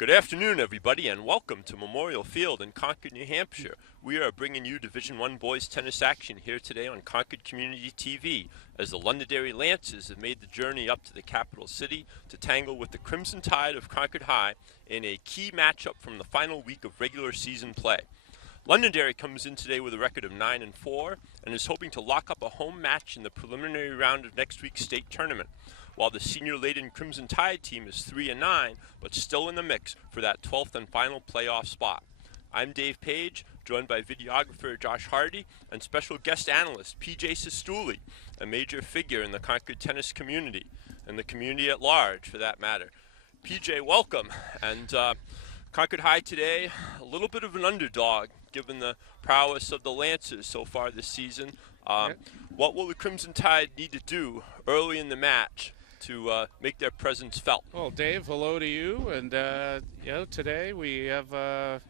Good afternoon, everybody, and welcome to Memorial Field in Concord, New Hampshire. We are bringing you Division I boys tennis action here today on Concord Community TV as the Londonderry Lancers have made the journey up to the capital city to tangle with the Crimson Tide of Concord High in a key matchup from the final week of regular season play. Londonderry comes in today with a record of 9-4 and is hoping to lock up a home match in the preliminary round of next week's state tournament, while the senior-laden Crimson Tide team is 3-9, but still in the mix for that 12th and final playoff spot. I'm Dave Page, joined by videographer Josh Hardy and special guest analyst PJ Cistulli, a major figure in the Concord tennis community, and the community at large, for that matter. PJ, welcome. And Concord High today, a little bit of an underdog, given the prowess of the Lancers so far this season. What will the Crimson Tide need to do early in the match to make their presence felt? Well, Dave, hello to you. And today we have a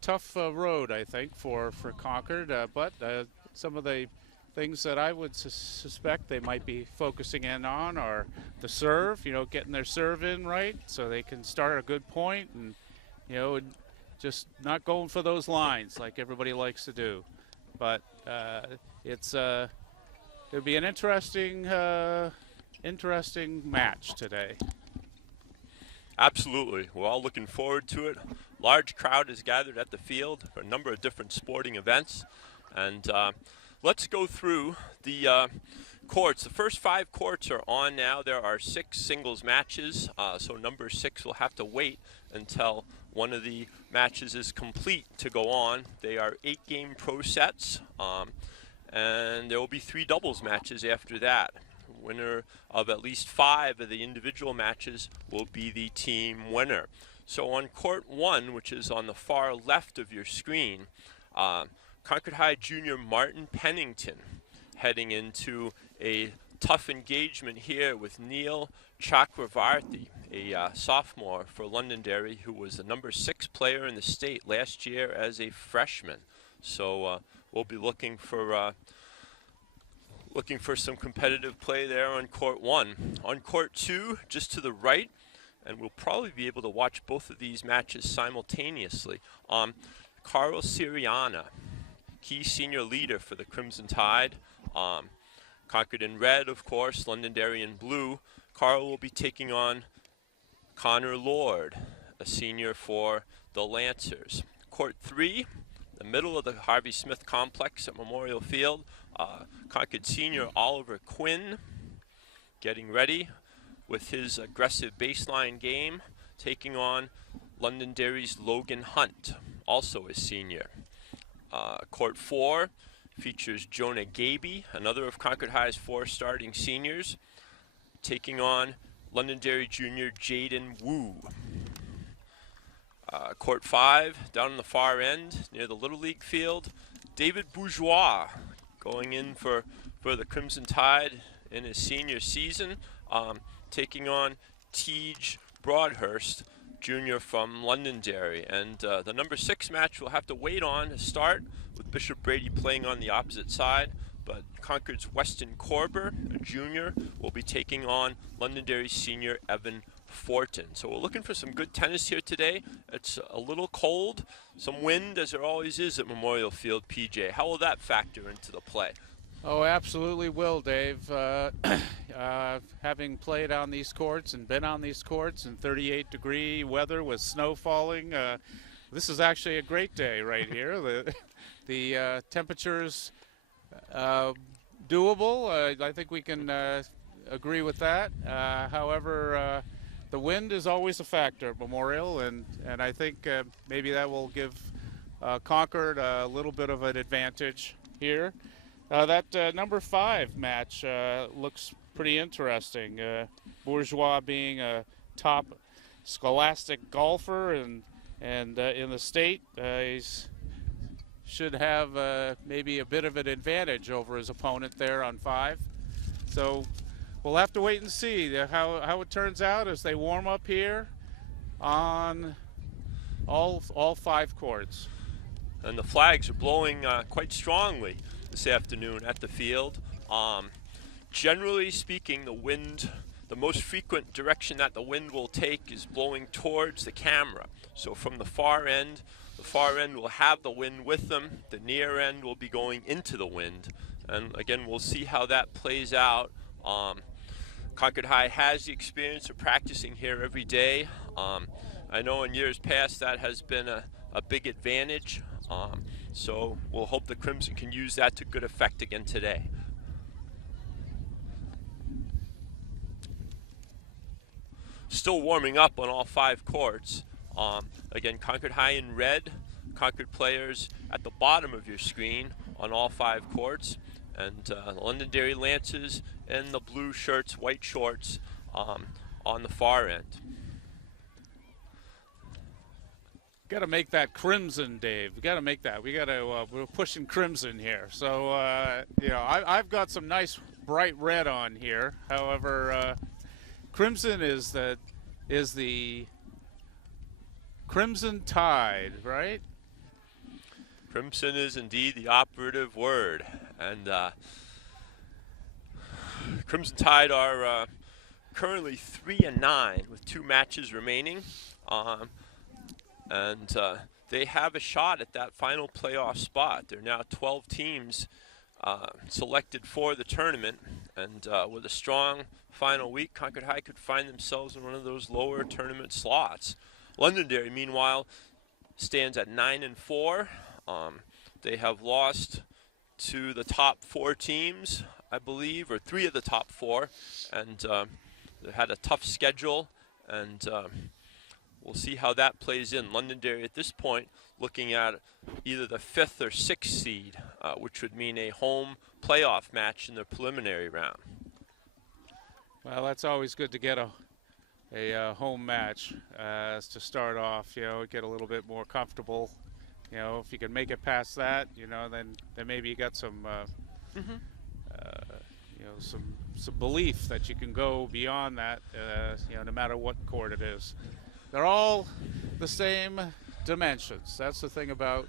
tough road, I think, for Concord. But some of the things that I would suspect they might be focusing in on are the serve. Getting their serve in right so they can start a good point, and just not going for those lines like everybody likes to do. But it'll be an interesting match today. Absolutely. We're all looking forward to it. Large crowd is gathered at the field for a number of different sporting events. And let's go through the courts. The first 5 courts are on now. There are 6 singles matches, so number 6 will have to wait until one of the matches is complete to go on. They are 8-game pro sets, and there will be 3 doubles matches after that. Winner of at least 5 of the individual matches will be the team winner. So on court 1, which is on the far left of your screen, Concord High junior Martin Pennington heading into a tough engagement here with Neil Chakravarti, a sophomore for Londonderry, who was the number 6 player in the state last year as a freshman. So we'll be looking for some competitive play there on court 1. On court 2, just to the right, and we'll probably be able to watch both of these matches simultaneously. Carl Siriana, key senior leader for the Crimson Tide. Concord in red, of course, Londonderry in blue. Carl will be taking on Connor Lord, a senior for the Lancers. Court 3, the middle of the Harvey Smith complex at Memorial Field. Concord senior Oliver Quinn getting ready with his aggressive baseline game, taking on Londonderry's Logan Hunt, also a senior. Court 4 features Jonah Gaby, another of Concord High's 4 starting seniors, taking on Londonderry junior Jaden Wu. Court 5, down on the far end near the Little League field, David Bourgeois going in for the Crimson Tide in his senior season, taking on Tej Broadhurst, junior from Londonderry. And the number 6 match we'll have to wait on to start, with Bishop Brady playing on the opposite side. But Concord's Weston Corber, a junior, will be taking on Londonderry's senior Evan Fortin. So we're looking for some good tennis here today. It's a little cold, some wind, as there always is at Memorial Field. PJ, how will that factor into the play? Oh, absolutely will, Dave. Having played on these courts and been on these courts in 38-degree weather with snow falling, this is actually a great day right here. The temperature's doable. I think we can agree with that. However, the wind is always a factor at Memorial, and I think maybe that will give Concord a little bit of an advantage here. That number 5 match looks pretty interesting. Bourgeois being a top scholastic golfer and in the state, he should have maybe a bit of an advantage over his opponent there on 5. So we'll have to wait and see how it turns out as they warm up here on all 5 courts. And the flags are blowing quite strongly this afternoon at the field. Generally speaking, the wind the most frequent direction that the wind will take is blowing towards the camera. So from the far end will have the wind with them. The near end will be going into the wind. And again, we'll see how that plays out. Concord High has the experience of practicing here every day. I know in years past that has been a big advantage. So we'll hope the Crimson can use that to good effect again today. Still warming up on all 5 courts. Again, Concord High in red, Concord players at the bottom of your screen on all 5 courts, and Londonderry Lancers in the blue shirts, white shorts on the far end. Got to make that crimson, Dave. We got to make that. We got to. We're pushing crimson here. So I've got some nice bright red on here. However, crimson is the Crimson Tide, right? Crimson is indeed the operative word, and Crimson Tide are currently 3-9 with 2 matches remaining. And they have a shot at that final playoff spot. There are now 12 teams selected for the tournament, and with a strong final week, Concord High could find themselves in one of those lower tournament slots. Londonderry, meanwhile, stands at 9-4. They have lost to the top 4 teams, I believe, or 3 of the top 4, and they had a tough schedule, and we'll see how that plays in. Londonderry at this point looking at either the 5th or 6th seed, which would mean a home playoff match in the preliminary round. Well, that's always good to get a home match to start off. Get a little bit more comfortable. If you can make it past that, then maybe you got some some belief that you can go beyond that. No matter what court it is. They're all the same dimensions. That's the thing about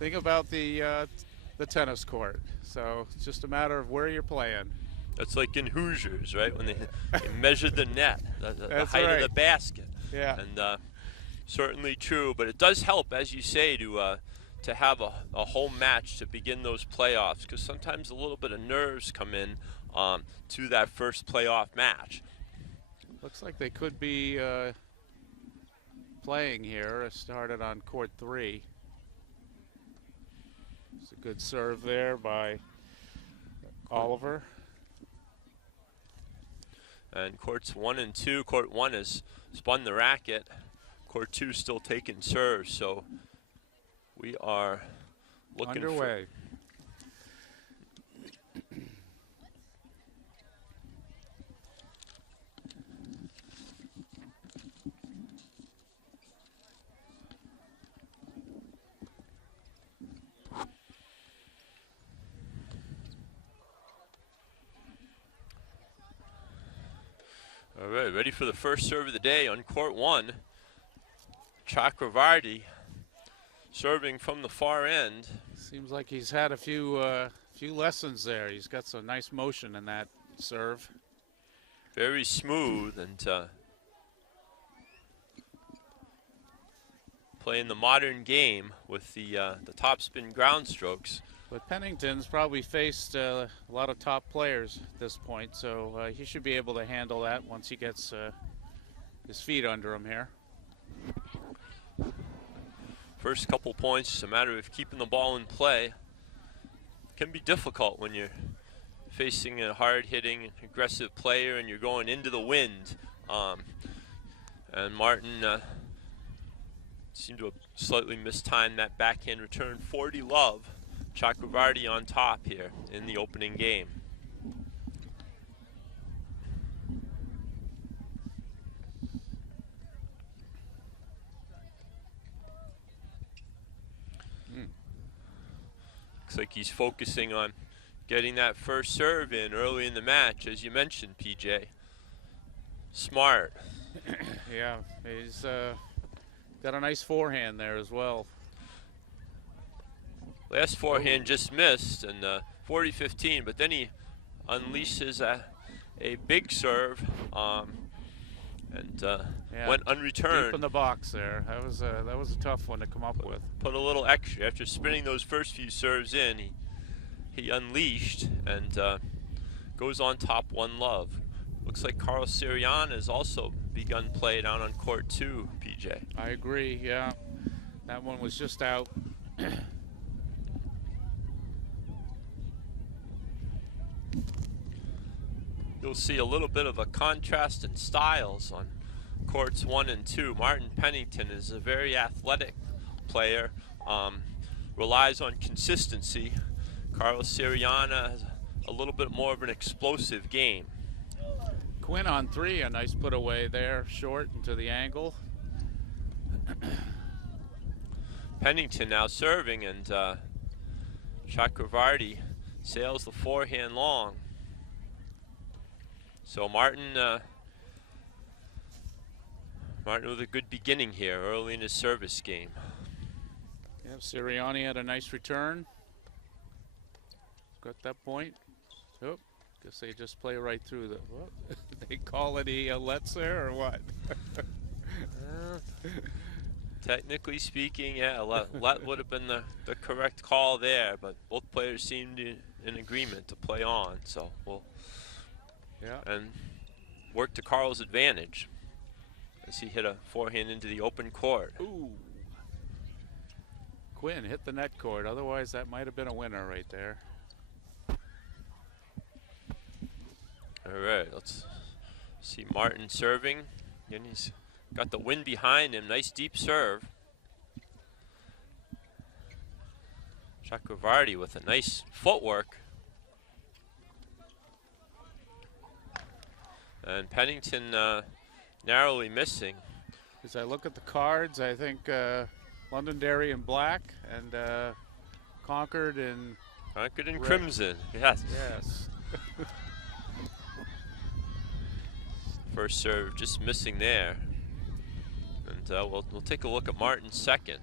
the tennis court. So it's just a matter of where you're playing. That's like in Hoosiers, right? When they measured the net, the height right. of the basket. Yeah. And certainly true, but it does help, as you say, to have a home match to begin those playoffs, because sometimes a little bit of nerves come in to that first playoff match. Looks like they could be playing here. Started on court 3. It's a good serve there by Oliver. And courts 1 and 2. Court 1 has spun the racket. Court 2 still taking serves. So we are looking underway. All right, ready for the first serve of the day on court 1. Chakravarti serving from the far end. Seems like he's had a few lessons there. He's got some nice motion in that serve. Very smooth and playing the modern game with the topspin ground strokes. But Pennington's probably faced a lot of top players at this point, so he should be able to handle that once he gets his feet under him here. First couple points, it's a matter of keeping the ball in play. Can be difficult when you're facing a hard-hitting, aggressive player and you're going into the wind. And Martin seemed to have slightly mistimed that backhand return. 40 love. Chakravarti on top here in the opening game. Looks like he's focusing on getting that first serve in early in the match, as you mentioned, PJ. Smart. Yeah, he's got a nice forehand there as well. Last forehand just missed, and 40-15, but then he unleashes a big serve and Yeah, went deep unreturned. in the box there. That was a tough one to come up with. Put a little extra after spinning those first few serves in. He unleashed and goes on top 1-love. Looks like Carl Siriana has also begun play down on court 2, PJ. I agree, yeah. That one was just out. You'll see a little bit of a contrast in styles on courts 1 and 2. Martin Pennington is a very athletic player, relies on consistency. Carlos Siriana has a little bit more of an explosive game. Quinn on 3, a nice put away there, short into the angle. Pennington now serving, and Chakravarti sails the forehand long. So Martin with a good beginning here early in his service game. Yeah, Siriani had a nice return. Got that point. Oh, guess they just play right through the. Well, they call it a let's there or what? Technically speaking, yeah, let would have been the correct call there, but both players seemed in agreement to play on. So we'll. Yeah. And work to Carl's advantage as he hit a forehand into the open court. Ooh. Quinn hit the net cord. Otherwise, that might have been a winner right there. All right, let's see Martin serving. And he's got the wind behind him. Nice deep serve. Chakravarti with a nice footwork. And Pennington narrowly missing. As I look at the cards, I think Londonderry in black and Concord in red. Crimson. Yes. Yes. First serve just missing there. And we'll take a look at Martin's second.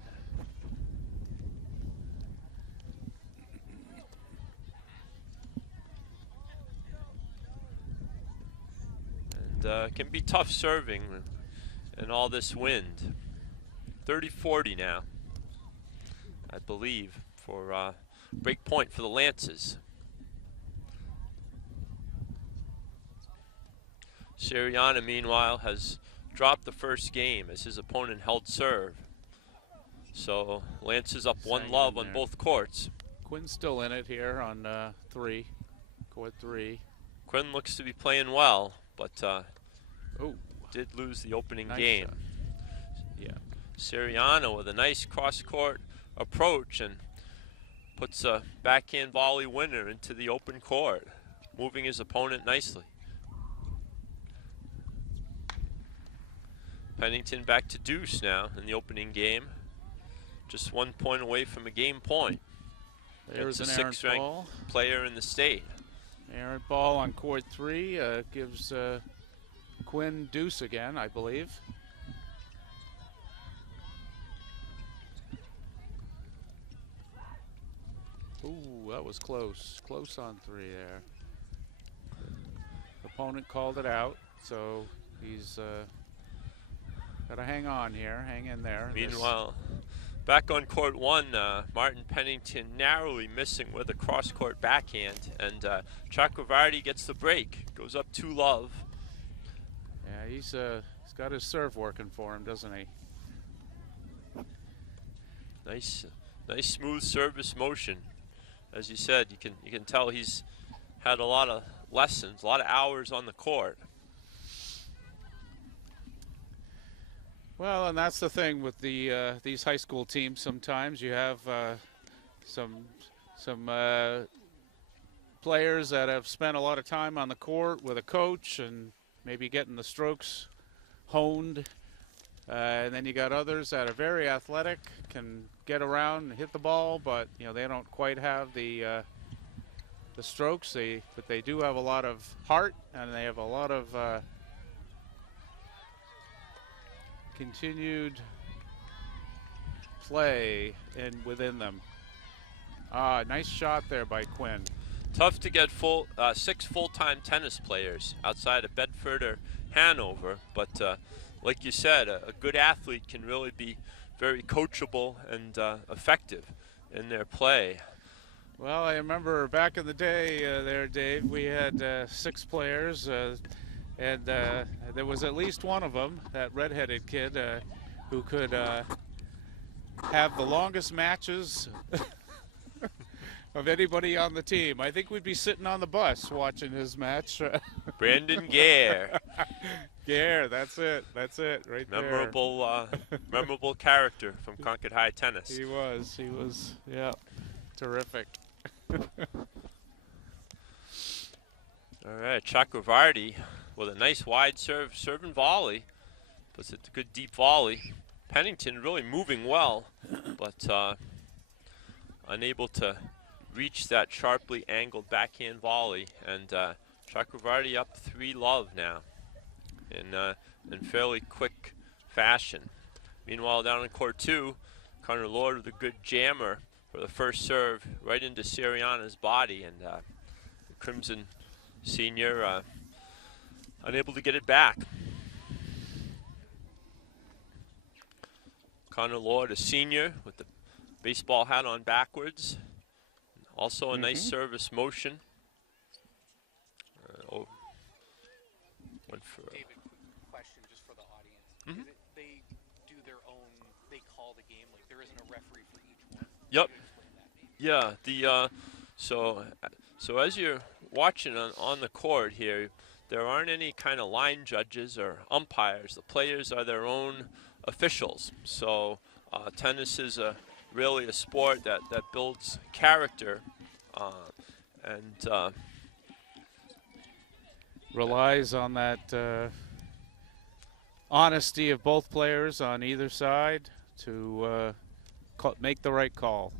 Can be tough serving in all this wind. 30-40 now, I believe, for break point for the Lancers. Siriana, meanwhile, has dropped the first game as his opponent held serve. So Lancers up 1-love on both courts. Quinn's still in it here on 3, court 3. Quinn looks to be playing well, but oh, did lose the opening nice game. shot. Yeah. Siriano with a nice cross-court approach and puts a backhand volley winner into the open court, moving his opponent nicely. Pennington back to deuce now in the opening game. Just 1 point away from a game point. There's it's an a errant sixth-ranked ball. player in the state. Errant ball on court 3 gives Quinn deuce again, I believe. Ooh, that was close. Close on 3 there. Opponent called it out, so he's got to hang on here, hang in there. Meanwhile, back on court 1, Martin Pennington narrowly missing with a cross-court backhand, and Chakravarti gets the break, goes up 2-love. Yeah, he's got his serve working for him, doesn't he? Nice smooth service motion. As you said, you can tell he's had a lot of lessons, a lot of hours on the court. Well, and that's the thing with the these high school teams. Sometimes you have some players that have spent a lot of time on the court with a coach and maybe getting the strokes honed. And then you got others that are very athletic, can get around and hit the ball, but you know they don't quite have the strokes. But they do have a lot of heart, and they have a lot of continued play within them. Nice shot there by Quinn. Tough to get 6 full-time tennis players outside of Bedford or Hanover, but like you said, a good athlete can really be very coachable and effective in their play. Well, I remember back in the day there, Dave, we had 6 players, and there was at least one of them, that redheaded kid, who could have the longest matches of anybody on the team. I think we'd be sitting on the bus watching his match. Brandon Gare. Gare, that's it, right memorable, there. memorable character from Concord High Tennis. He was, yeah, terrific. All right, Chakravarti with a nice wide serve and volley. Puts it a good deep volley. Pennington really moving well, but unable to reach that sharply angled backhand volley. And Chakravarti up 3-love now in fairly quick fashion. Meanwhile, down in court 2, Connor Lord with a good jammer for the first serve right into Siriana's body, and the Crimson senior unable to get it back. Connor Lord, a senior with the baseball hat on backwards. Also a nice service motion. Went for David, quick question just for the audience. Is it they do their own, they call the game, like there isn't a referee for each one? Yep. Could you explain that maybe? Yeah, so as you're watching on the court here, there aren't any kind of line judges or umpires. The players are their own officials. So tennis is really a sport that builds character and relies on that honesty of both players on either side to make the right call.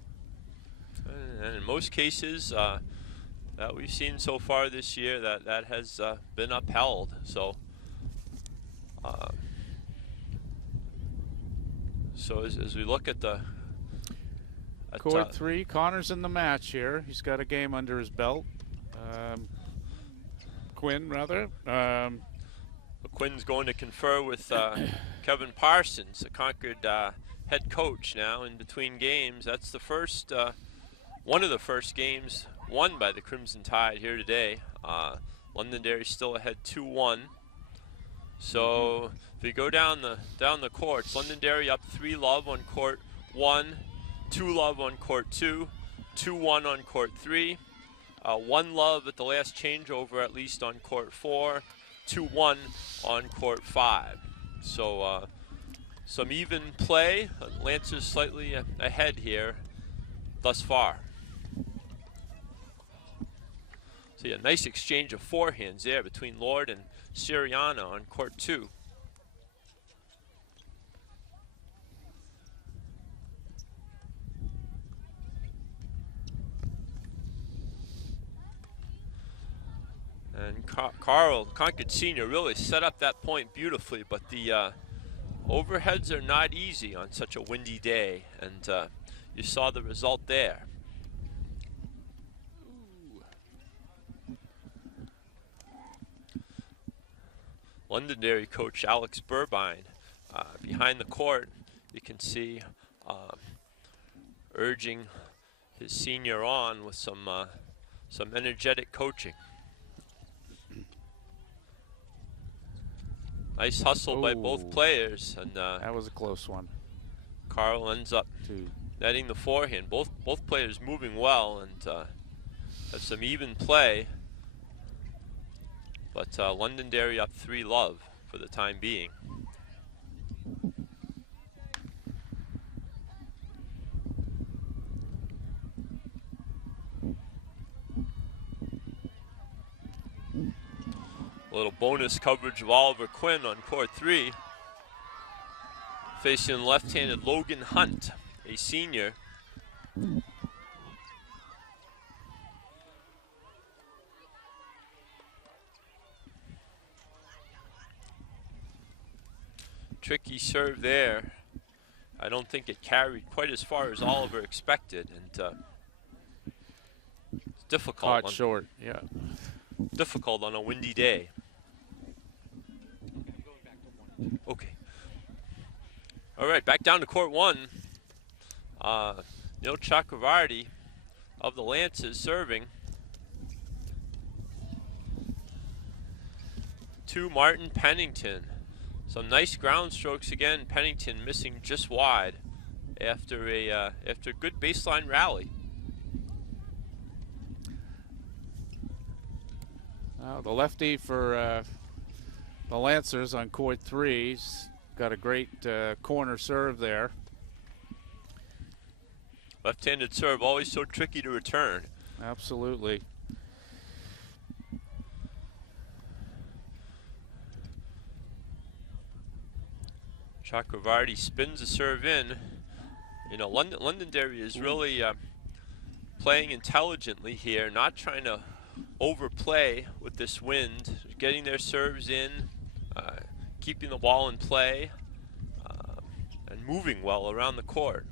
And in most cases that we've seen so far this year, that has been upheld. So as we look at the court 3, Connor's in the match here. He's got a game under his belt. Quinn, rather. Quinn's going to confer with Kevin Parsons, the Concord head coach now in between games. That's the first, one of the first games won by the Crimson Tide here today. Londonderry still ahead 2-1. So if you go down the courts, Londonderry up 3-love on court 1, 2-love on court 2, 2-1 on court 3, 1-love at the last changeover at least on court 4, 2-1 on court 5. So some even play. Lancers slightly ahead here thus far. So yeah, nice exchange of forehands there between Lord and Siriana on court 2. And Carl, Concord Senior, really set up that point beautifully, but the overheads are not easy on such a windy day, and you saw the result there. Londonderry coach Alex Burbine behind the court, you can see urging his senior on with some energetic coaching. Nice hustle by both players, and that was a close one. Carl ends up netting the forehand. Both players moving well and have some even play, but Londonderry up 3-love for the time being. A little bonus coverage of Oliver Quinn on court 3. Facing left-handed Logan Hunt, a senior. Tricky serve there. I don't think it carried quite as far as Oliver expected, and difficult. Caught short, yeah. Difficult on a windy day. Okay, going back to 1 and 2. Okay. All right, back down to court 1. Neil Chakravarty of the Lancers serving. To Martin Pennington. Some nice ground strokes again. Pennington missing just wide after a good baseline rally. The lefty for the Lancers on court 3's got a great corner serve there. Left-handed serve, always so tricky to return. Absolutely. Chakravarty spins the serve in. You know, Londonderry is really playing intelligently here, not trying to overplay with this wind, getting their serves in, keeping the ball in play, and moving well around the court.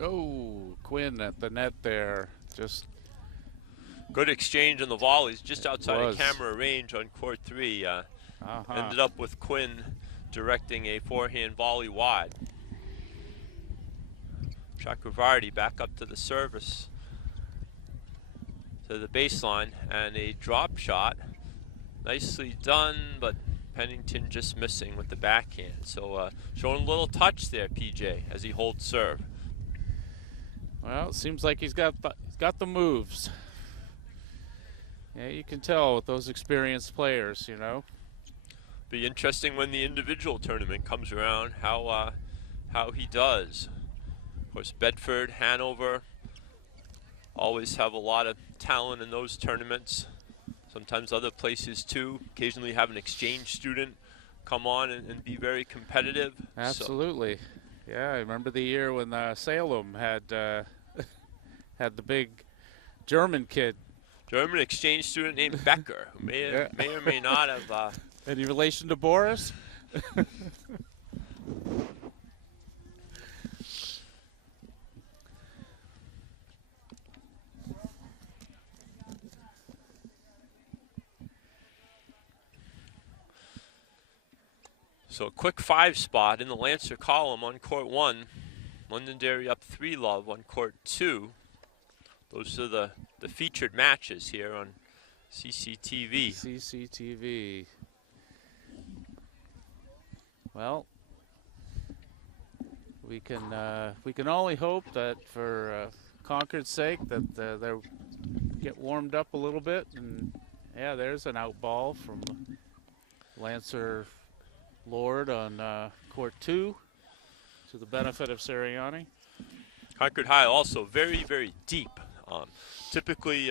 Oh, Quinn at the net there. Just good exchange on the volleys just outside of was. camera range on court 3. Ended up with Quinn directing a forehand volley wide. Chakravarty back up to the service, to the baseline, and a drop shot. Nicely done, but Pennington just missing with the backhand. So showing a little touch there, PJ, as he holds serve. Well, it seems like he's got the moves. Yeah, you can tell with those experienced players, you know. Be interesting when the individual tournament comes around, how he does. Of course, Bedford, Hanover, always have a lot of talent in those tournaments. Sometimes other places too. Occasionally have an exchange student come on and be very competitive. Absolutely. Yeah, I remember the year when Salem had had the big German kid. German exchange student named Becker, who may or may not have. Any relation to Boris? So a quick 5 spot in the Lancer column on court 1. Londonderry up 3-love on court 2. Those are the featured matches here on CCTV. CCTV. Well, we can only hope that for Concord's sake that they get warmed up a little bit. And yeah, there's an out ball from Lancer Lord on court 2 to the benefit of Sirianni. Concord High also very, very deep. Typically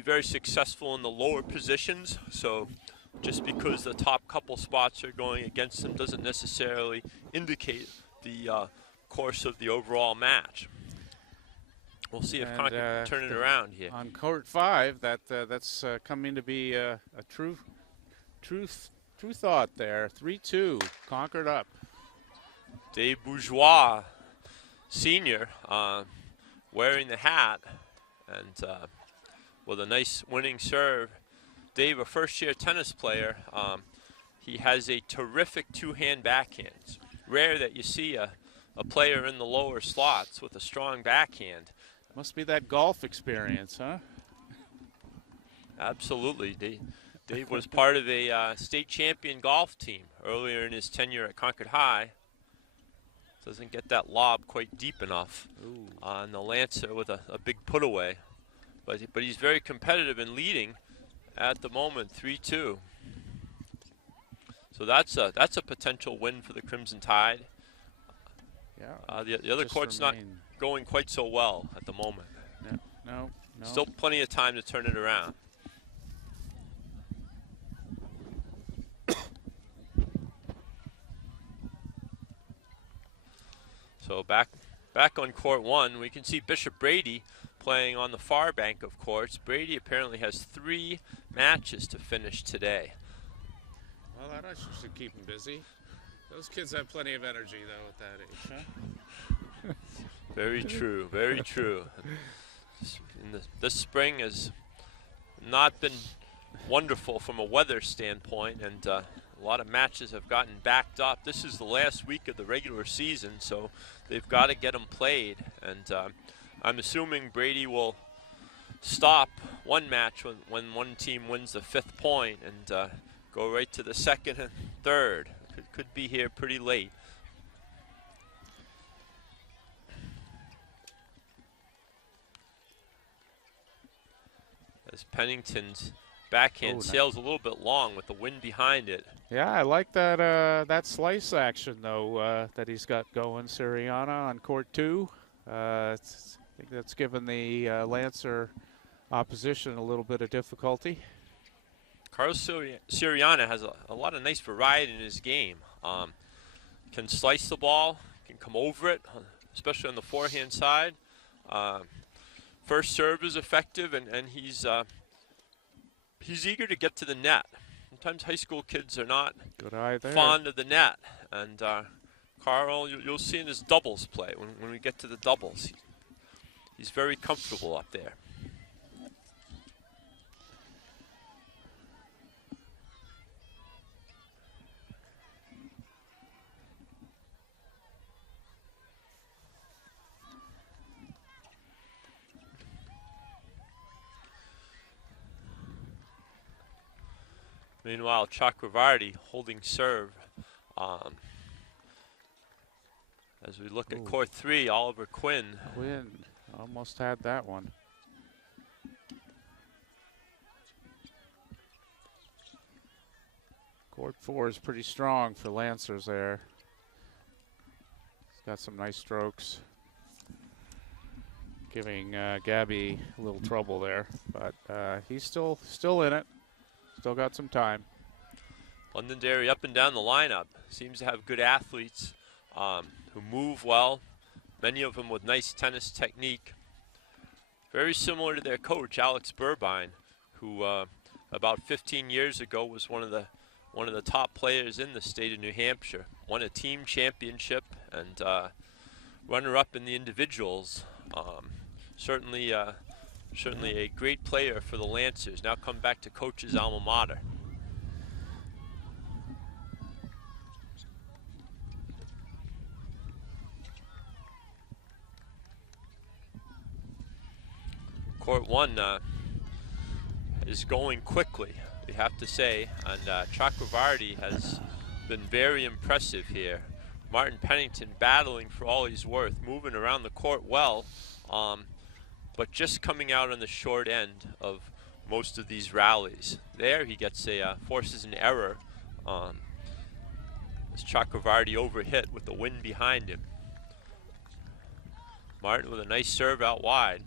very successful in the lower positions. So just because the top couple spots are going against them doesn't necessarily indicate the course of the overall match. We'll see if Concord can turn it around here. On court 5, that's coming to be a true thought there. 3-2, Concord up. Dave Bourgeois, senior, wearing the hat and with a nice winning serve. Dave, a first-year tennis player, he has a terrific two-hand backhand. It's rare that you see a player in the lower slots with a strong backhand. Must be that golf experience, huh? Absolutely. Dave was part of a state champion golf team earlier in his tenure at Concord High. Doesn't get that lob quite deep enough on the Lancer with a big put away. But he's very competitive and leading at the moment, 3-2. So that's a potential win for the Crimson Tide. Yeah. The other court's not going quite so well at the moment. No. Still plenty of time to turn it around. So back on court 1, we can see Bishop Brady playing on the far bank of courts. Brady apparently has 3 matches to finish today. Well, that should keep him busy. Those kids have plenty of energy, though, at that age, huh? Very true. Very true. This spring has not been wonderful from a weather standpoint, and a lot of matches have gotten backed up. This is the last week of the regular season, so they've got to get them played. And I'm assuming Brady will stop one match when one team wins the 5th point and go right to the 2nd and 3rd. Could be here pretty late. As Pennington's backhand sails a little bit long with the wind behind it. Yeah, I like that that slice action, though, that he's got going, Sirianna, on court 2. I think that's given the Lancer opposition a little bit of difficulty. Carlos Sirianna has a lot of nice variety in his game. Can slice the ball, can come over it, especially on the forehand side. First serve is effective, and he's eager to get to the net. Sometimes high school kids are not fond of the net, and Carl, you'll see in his doubles play when we get to the doubles. He's very comfortable up there. Meanwhile, Chakravarti holding serve. As we look at court 3, Oliver Quinn. Quinn almost had that one. Court 4 is pretty strong for Lancers there. He's got some nice strokes. Giving Gabby a little trouble there, but he's still in it. Still got some time. Londonderry up and down the lineup seems to have good athletes who move well, many of them with nice tennis technique. Very similar to their coach, Alex Burbine, who about 15 years ago was one of the top players in the state of New Hampshire. Won a team championship and runner-up in the individuals. Certainly a great player for the Lancers. Now come back to coach's alma mater. Court 1 is going quickly, we have to say, and Chakravarti has been very impressive here. Martin Pennington battling for all he's worth, moving around the court well, but just coming out on the short end of most of these rallies. There he gets forces an error as Chakravarti overhit with the wind behind him. Martin with a nice serve out wide.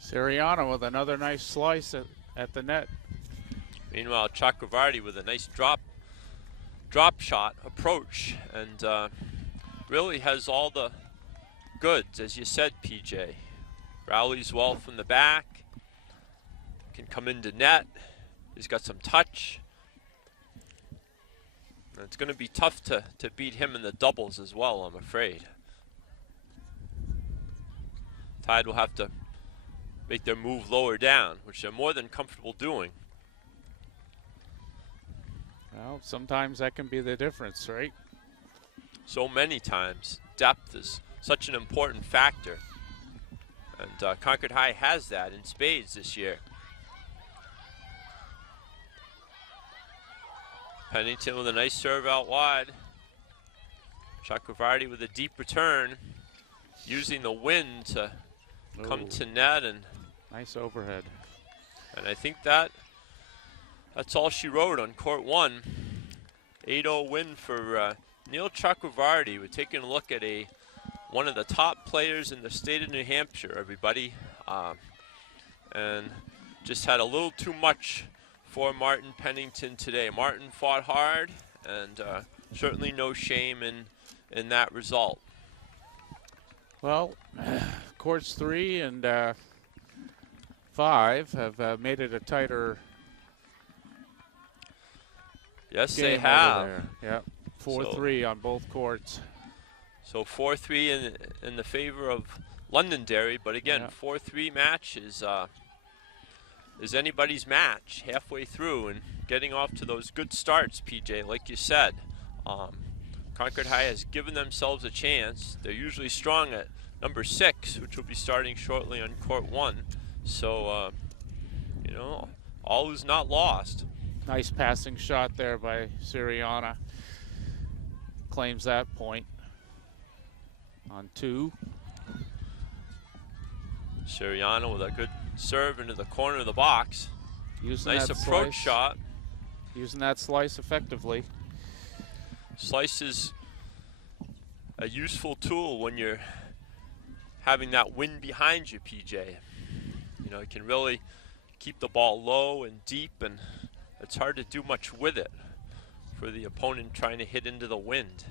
Sirianna with another nice slice at the net. Meanwhile, Chakravarti with a nice drop shot approach, and really has all the goods, as you said, PJ. Rallies well from the back, can come into net. He's got some touch. And it's going to be tough to beat him in the doubles as well, I'm afraid. Tide will have to make their move lower down, which they're more than comfortable doing. Well, sometimes that can be the difference, right? So many times. Depth is such an important factor. And Concord High has that in spades this year. Pennington with a nice serve out wide. Chakravarti with a deep return, using the wind to come to net, and nice overhead. And I think that's all she wrote on court 1. 8-0 win for Neil Chakravarti. We're taking a look at one of the top players in the state of New Hampshire, everybody. And just had a little too much for Martin Pennington today. Martin fought hard, and certainly no shame in that result. Well, courts 3 and 5 have made it a tighter Yes, game they have. Yep. 4-3 on both courts. So 4-3 in the favor of Londonderry, but again, 4-3 match is anybody's match halfway through, and getting off to those good starts, PJ, like you said. Concord High has given themselves a chance. They're usually strong at number 6, which will be starting shortly on court 1. So, you know, all is not lost. Nice passing shot there by Siriana. Claims that point on 2. Siriana with a good serve into the corner of the box. Nice approach shot. Using that slice effectively. Slice is a useful tool when you're having that wind behind you, PJ. You know, you can really keep the ball low and deep, and it's hard to do much with it for the opponent trying to hit into the wind.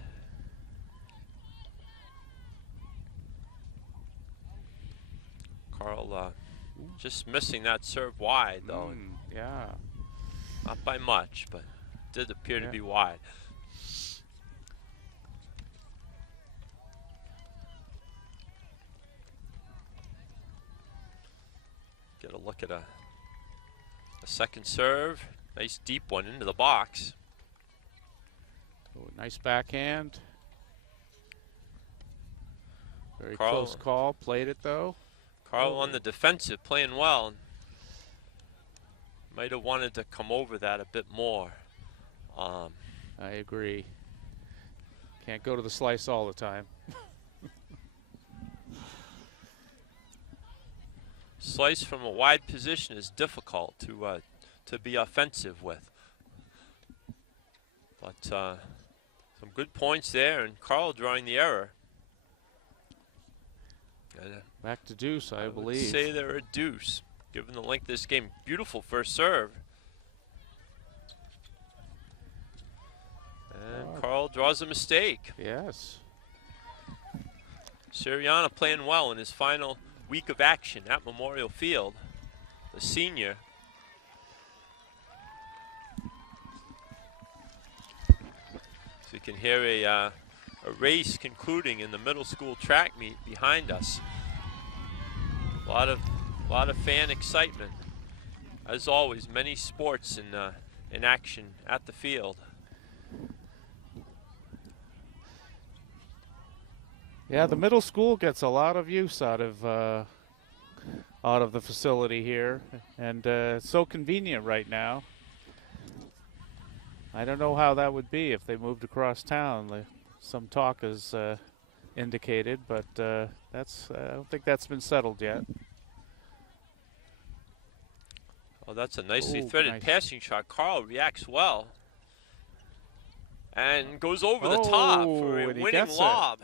Carl just missing that serve wide, though. Yeah. Not by much, but did appear to be wide. Get a look at a second serve. Nice deep one into the box. Oh, nice backhand. Very Carl, close call. Played it though. Carl on the defensive, playing well. Might have wanted to come over that a bit more. I agree. Can't go to the slice all the time. Slice from a wide position is difficult to be offensive with. But some good points there, and Carl drawing the error. Back to deuce, I believe. Would say they're a deuce, given the length of this game. Beautiful first serve. And Carl draws a mistake. Yes. Siriana playing well in his final week of action at Memorial Field. The senior. So you can hear a race concluding in the middle school track meet behind us. A lot of fan excitement. As always, many sports in action at the field. Yeah, the middle school gets a lot of use out of the facility here, and it's so convenient right now. I don't know how that would be if they moved across town. Some talk is indicated, but I don't think that's been settled yet. Oh, that's a nicely threaded passing shot. Carl reacts well and goes over the top for a winning lob.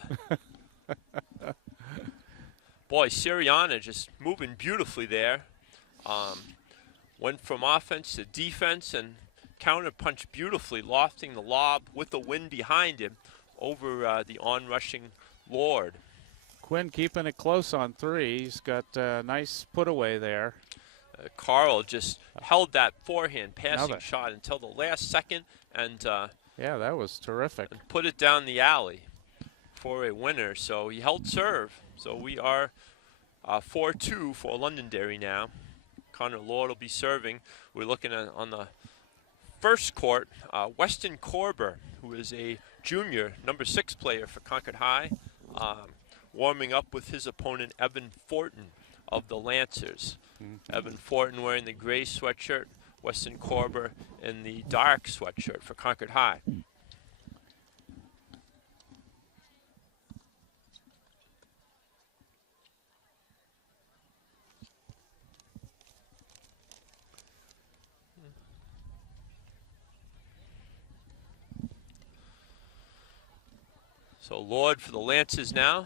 Boy, Siriana just moving beautifully there. Went from offense to defense and counter-punched beautifully, lofting the lob with the wind behind him over the on-rushing Lord. Quinn keeping it close on 3. He's got a nice put away there. Carl just held that forehand passing shot until the last second, and yeah, that was terrific. And put it down the alley for a winner. So he held serve. So we are 4-2 for Londonderry now. Connor Lord will be serving. We're looking at on the first court, Weston Korber, who is a junior, number 6 player for Concord High, warming up with his opponent, Evan Fortin of the Lancers. Evan Fortin wearing the gray sweatshirt, Weston Korber in the dark sweatshirt for Concord High. So Lord for the Lancers now.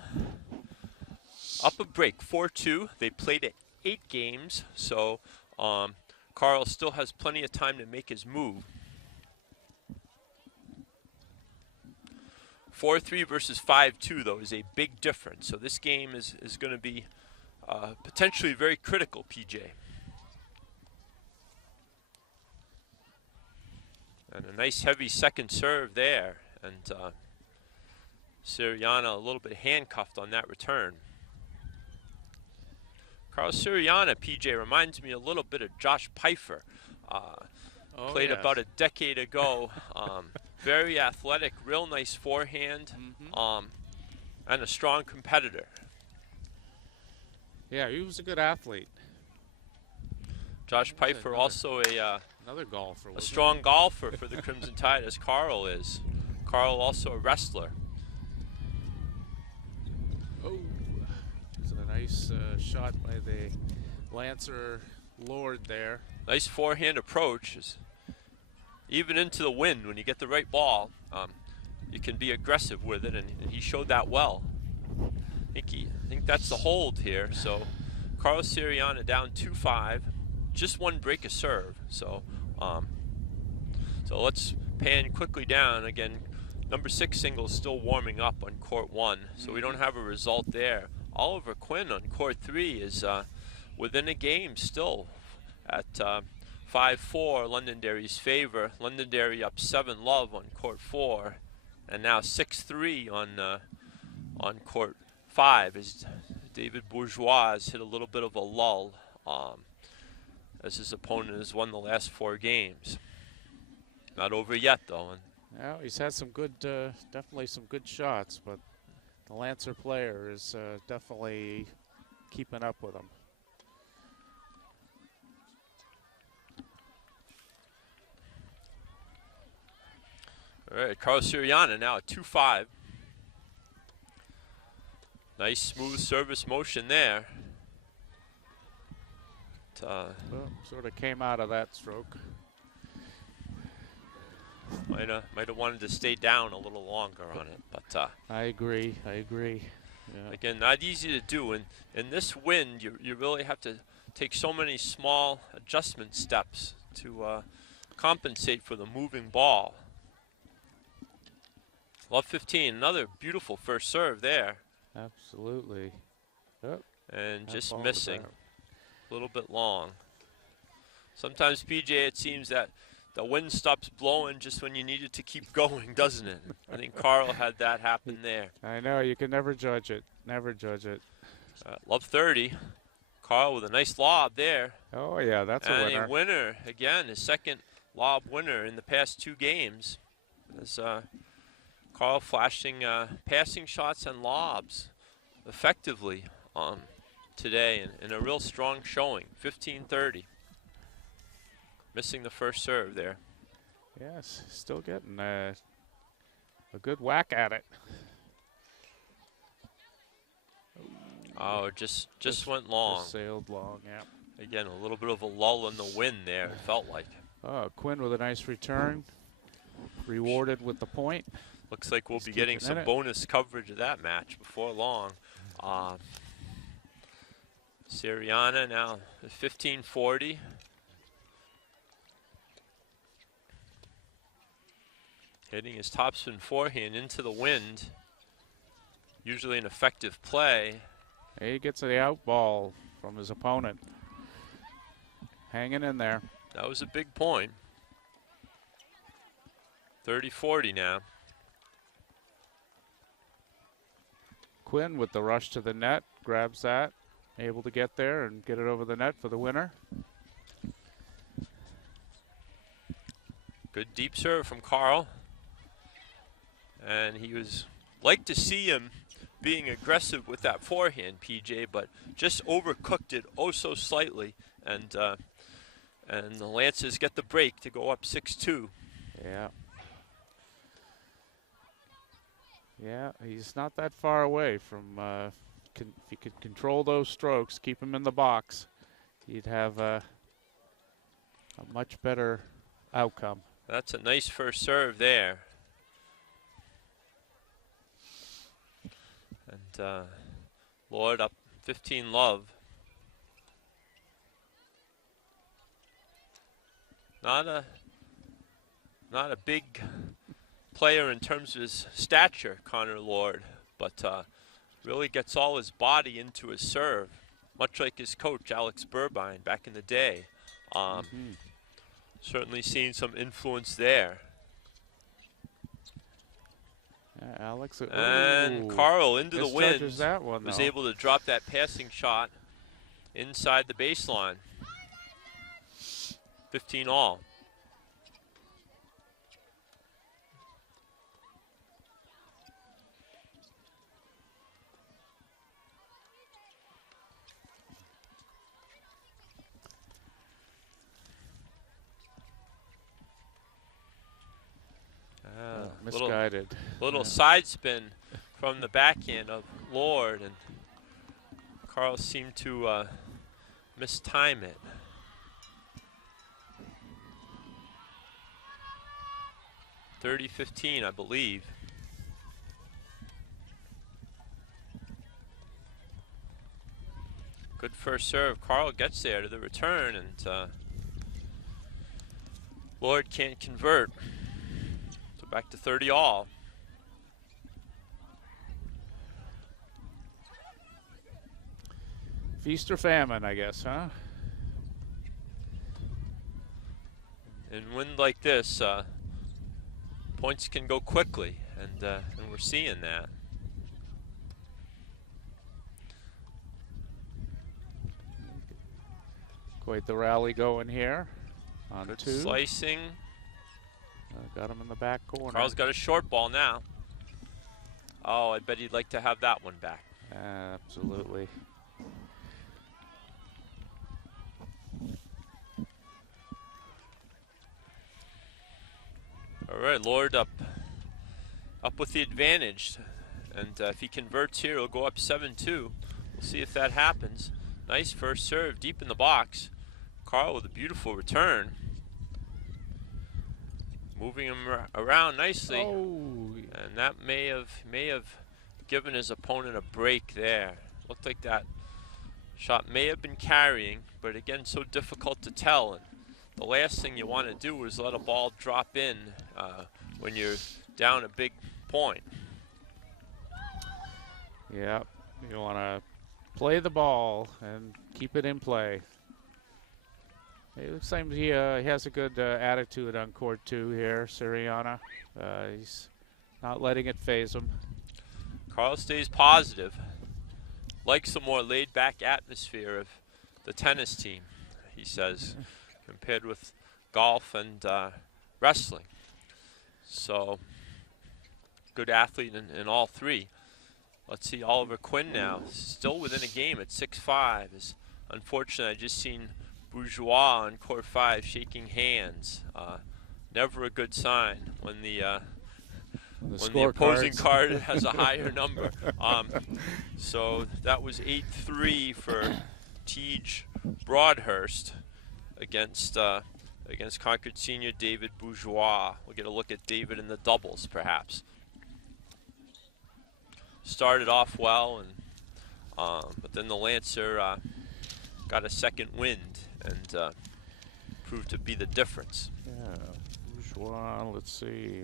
Up a break, 4-2. They played at 8 games, so Carl still has plenty of time to make his move. 4-3 versus 5-2, though, is a big difference. So this game is going to be potentially very critical, PJ. And a nice heavy second serve there And Siriana a little bit handcuffed on that return. Carlos Siriana, PJ, reminds me a little bit of Josh Pfeiffer. Played yes. about a decade ago. Very athletic, real nice forehand, and a strong competitor. Yeah, he was a good athlete. Josh Pfeiffer also another golfer. A strong golfer for the Crimson Tide, as Carl is. Carl also a wrestler. Oh, it's a nice shot by the Lancer Lord there. Nice forehand approach. Even into the wind, when you get the right ball, you can be aggressive with it, and he showed that well. I think that's the hold here. So Carlos Siriana down 2-5, just one break of serve. So let's pan quickly down again. Number 6 singles still warming up on court 1, so we don't have a result there. Oliver Quinn on court 3 is within a game still at 5-4, Londonderry's favor. Londonderry up 7-love on court 4, and now 6-3 on court 5 as David Bourgeois has hit a little bit of a lull as his opponent has won the last 4 games. Not over yet, though. And well, he's had some good, definitely some good shots, but the Lancer player is definitely keeping up with him. all right, Carlos Siriana now at 2-5. Nice smooth service motion there. Well, sort of came out of that stroke. Might have wanted to stay down a little longer on it, but I agree. Yeah. again, not easy to do. And in this wind, you really have to take so many small adjustment steps to compensate for the moving ball. Love 15, another beautiful first serve there. Absolutely. Oh, And that just ball was missing. out. A little bit long. Sometimes, PJ, it seems that the wind stops blowing just when you need it to keep going, doesn't it? I think Carl had that happen there. I know, you can never judge it. Never judge it. Love 30. Carl with a nice lob there. Oh, yeah, that's a And winner. a winner, again, his second lob winner in the past 2 games. As Carl flashing passing shots and lobs effectively today in a real strong showing, 15-30. Missing the first serve there. Yes, still getting a good whack at it. Oh, just went long. Just sailed long, yeah. Again, a little bit of a lull in the wind there, it felt like. Oh, Quinn with a nice return. Rewarded with the point. Looks like we'll He's be getting keeping some in it. bonus coverage of that match before long. Siriana now at 15-40. Hitting his topspin forehand into the wind. Usually an effective play. He gets the out ball from his opponent. Hanging in there. That was a big point. 30-40 now. Quinn with the rush to the net, grabs that, able to get there and get it over the net for the winner. Good deep serve from Carl. And he was like to see him being aggressive with that forehand, PJ, but just overcooked it oh so slightly, and the Lancers get the break to go up 6-2. Yeah. Yeah, he's not that far away from, if he could control those strokes, keep him in the box, he'd have a much better outcome. That's a nice first serve there. And Lord up 15-love. Not a big player in terms of his stature, Connor Lord, but really gets all his body into his serve, much like his coach, Alex Burbine, back in the day. Certainly seen some influence there. Alex. And Ooh, Carl into the wind misjudges that one, was though. able to drop that passing shot inside the baseline. 15 all. Misguided. Little side spin from the backhand of Lord, and Carl seemed to mistime it. (30-15), I believe. Good first serve. Carl gets there to the return, and Lord can't convert. So back to 30 all. Feast or famine, I guess, huh? In wind like this, points can go quickly, and we're seeing that. Quite the rally going here on Good two. slicing. Got him in the back corner. Carl's got a short ball now. Oh, I bet he'd like to have that one back. Absolutely. All right, Lord up with the advantage, and if he converts here, he'll go up 7-2. We'll see if that happens. Nice first serve, deep in the box. Carl with a beautiful return, moving him around nicely, and that may have given his opponent a break there. Looked like that shot may have been carrying, but again, so difficult to tell. And the last thing you want to do is let a ball drop in when you're down a big point. Yeah, you want to play the ball and keep it in play. It looks like he has a good attitude on court two here, Siriana. He's not letting it phase him. Carl stays positive. Likes the more laid-back atmosphere of the tennis team, he says, compared with golf and wrestling. So, good athlete in all three. Let's see Oliver Quinn now, still within a game at 6-5. Is unfortunate. I just seen Bourgeois on court 5 shaking hands. Never a good sign when the opposing card has a higher number. So that was 8-3 for Tej Broadhurst against Concord senior David Bourgeois. We'll get a look at David in the doubles, perhaps. Started off well, and but then the Lancer got a second wind and proved to be the difference. Yeah, Bourgeois, let's see.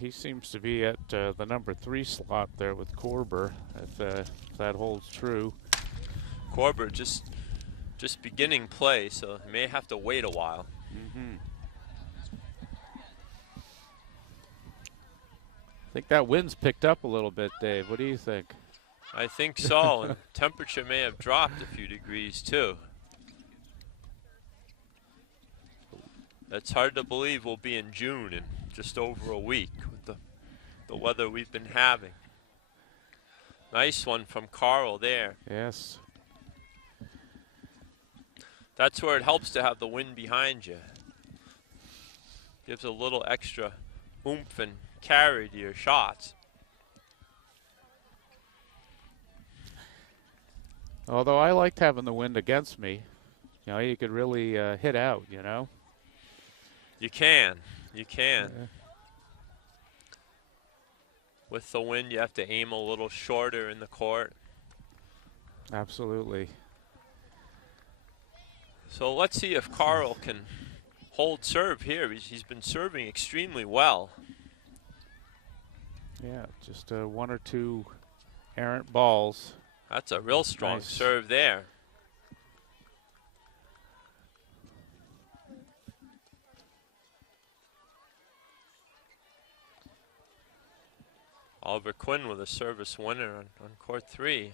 He seems to be at the number 3 slot there with Korber, if that holds true. Korber just beginning play, so he may have to wait a while. I think that wind's picked up a little bit, Dave. What do you think? I think so, and temperature may have dropped a few degrees too. That's hard to believe we'll be in June in just over a week with the weather we've been having. Nice one from Carl there. Yes. That's where it helps to have the wind behind you. Gives a little extra oomph and carry to your shots. Although I liked having the wind against me. You know, you could really hit out, you know. You can. Yeah. With the wind, you have to aim a little shorter in the court. Absolutely. So let's see if Carl can hold serve here. He's been serving extremely well. Yeah, just 1 or 2 errant balls. That's a real strong Nice. serve there. Oliver Quinn with a service winner on court 3.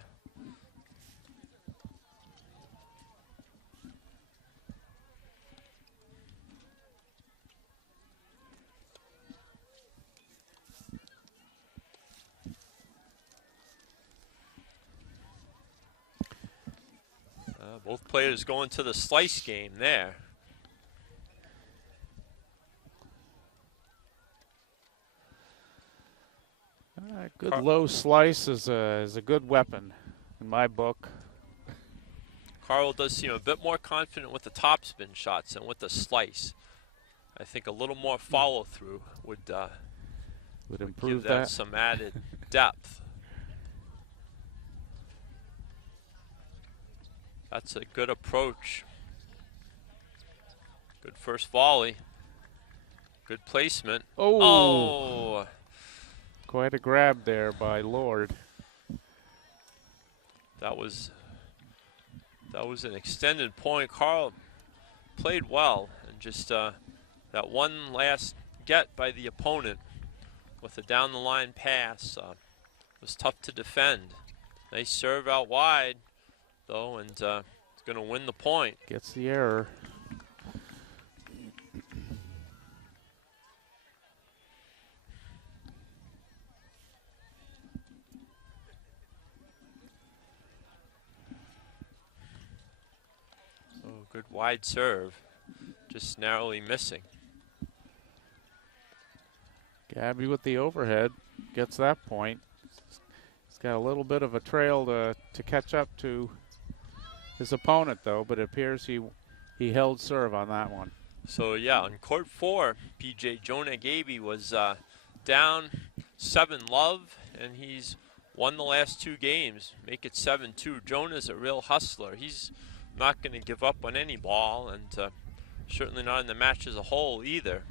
Both players going to the slice game there. Good low slice is a good weapon in my book. Carl does seem a bit more confident with the topspin shots than with the slice. I think a little more follow through would improve give that some added depth. That's a good approach. Good first volley. Good placement. Oh! Quite a grab there by Lord. That was an extended point. Carl played well, and just that one last get by the opponent with a down the line pass was tough to defend. Nice serve out wide, though, and it's going to win the point. Gets the error. Oh, good wide serve, just narrowly missing. Gabby with the overhead gets that point. He's got a little bit of a trail to catch up to his opponent, though, but it appears he held serve on that one. So yeah, on court 4, PJ Jonah Gaby was down 7-love, and he's won the last 2 games, make it 7-2. Jonah's a real hustler. He's not going to give up on any ball, and certainly not in the match as a whole either.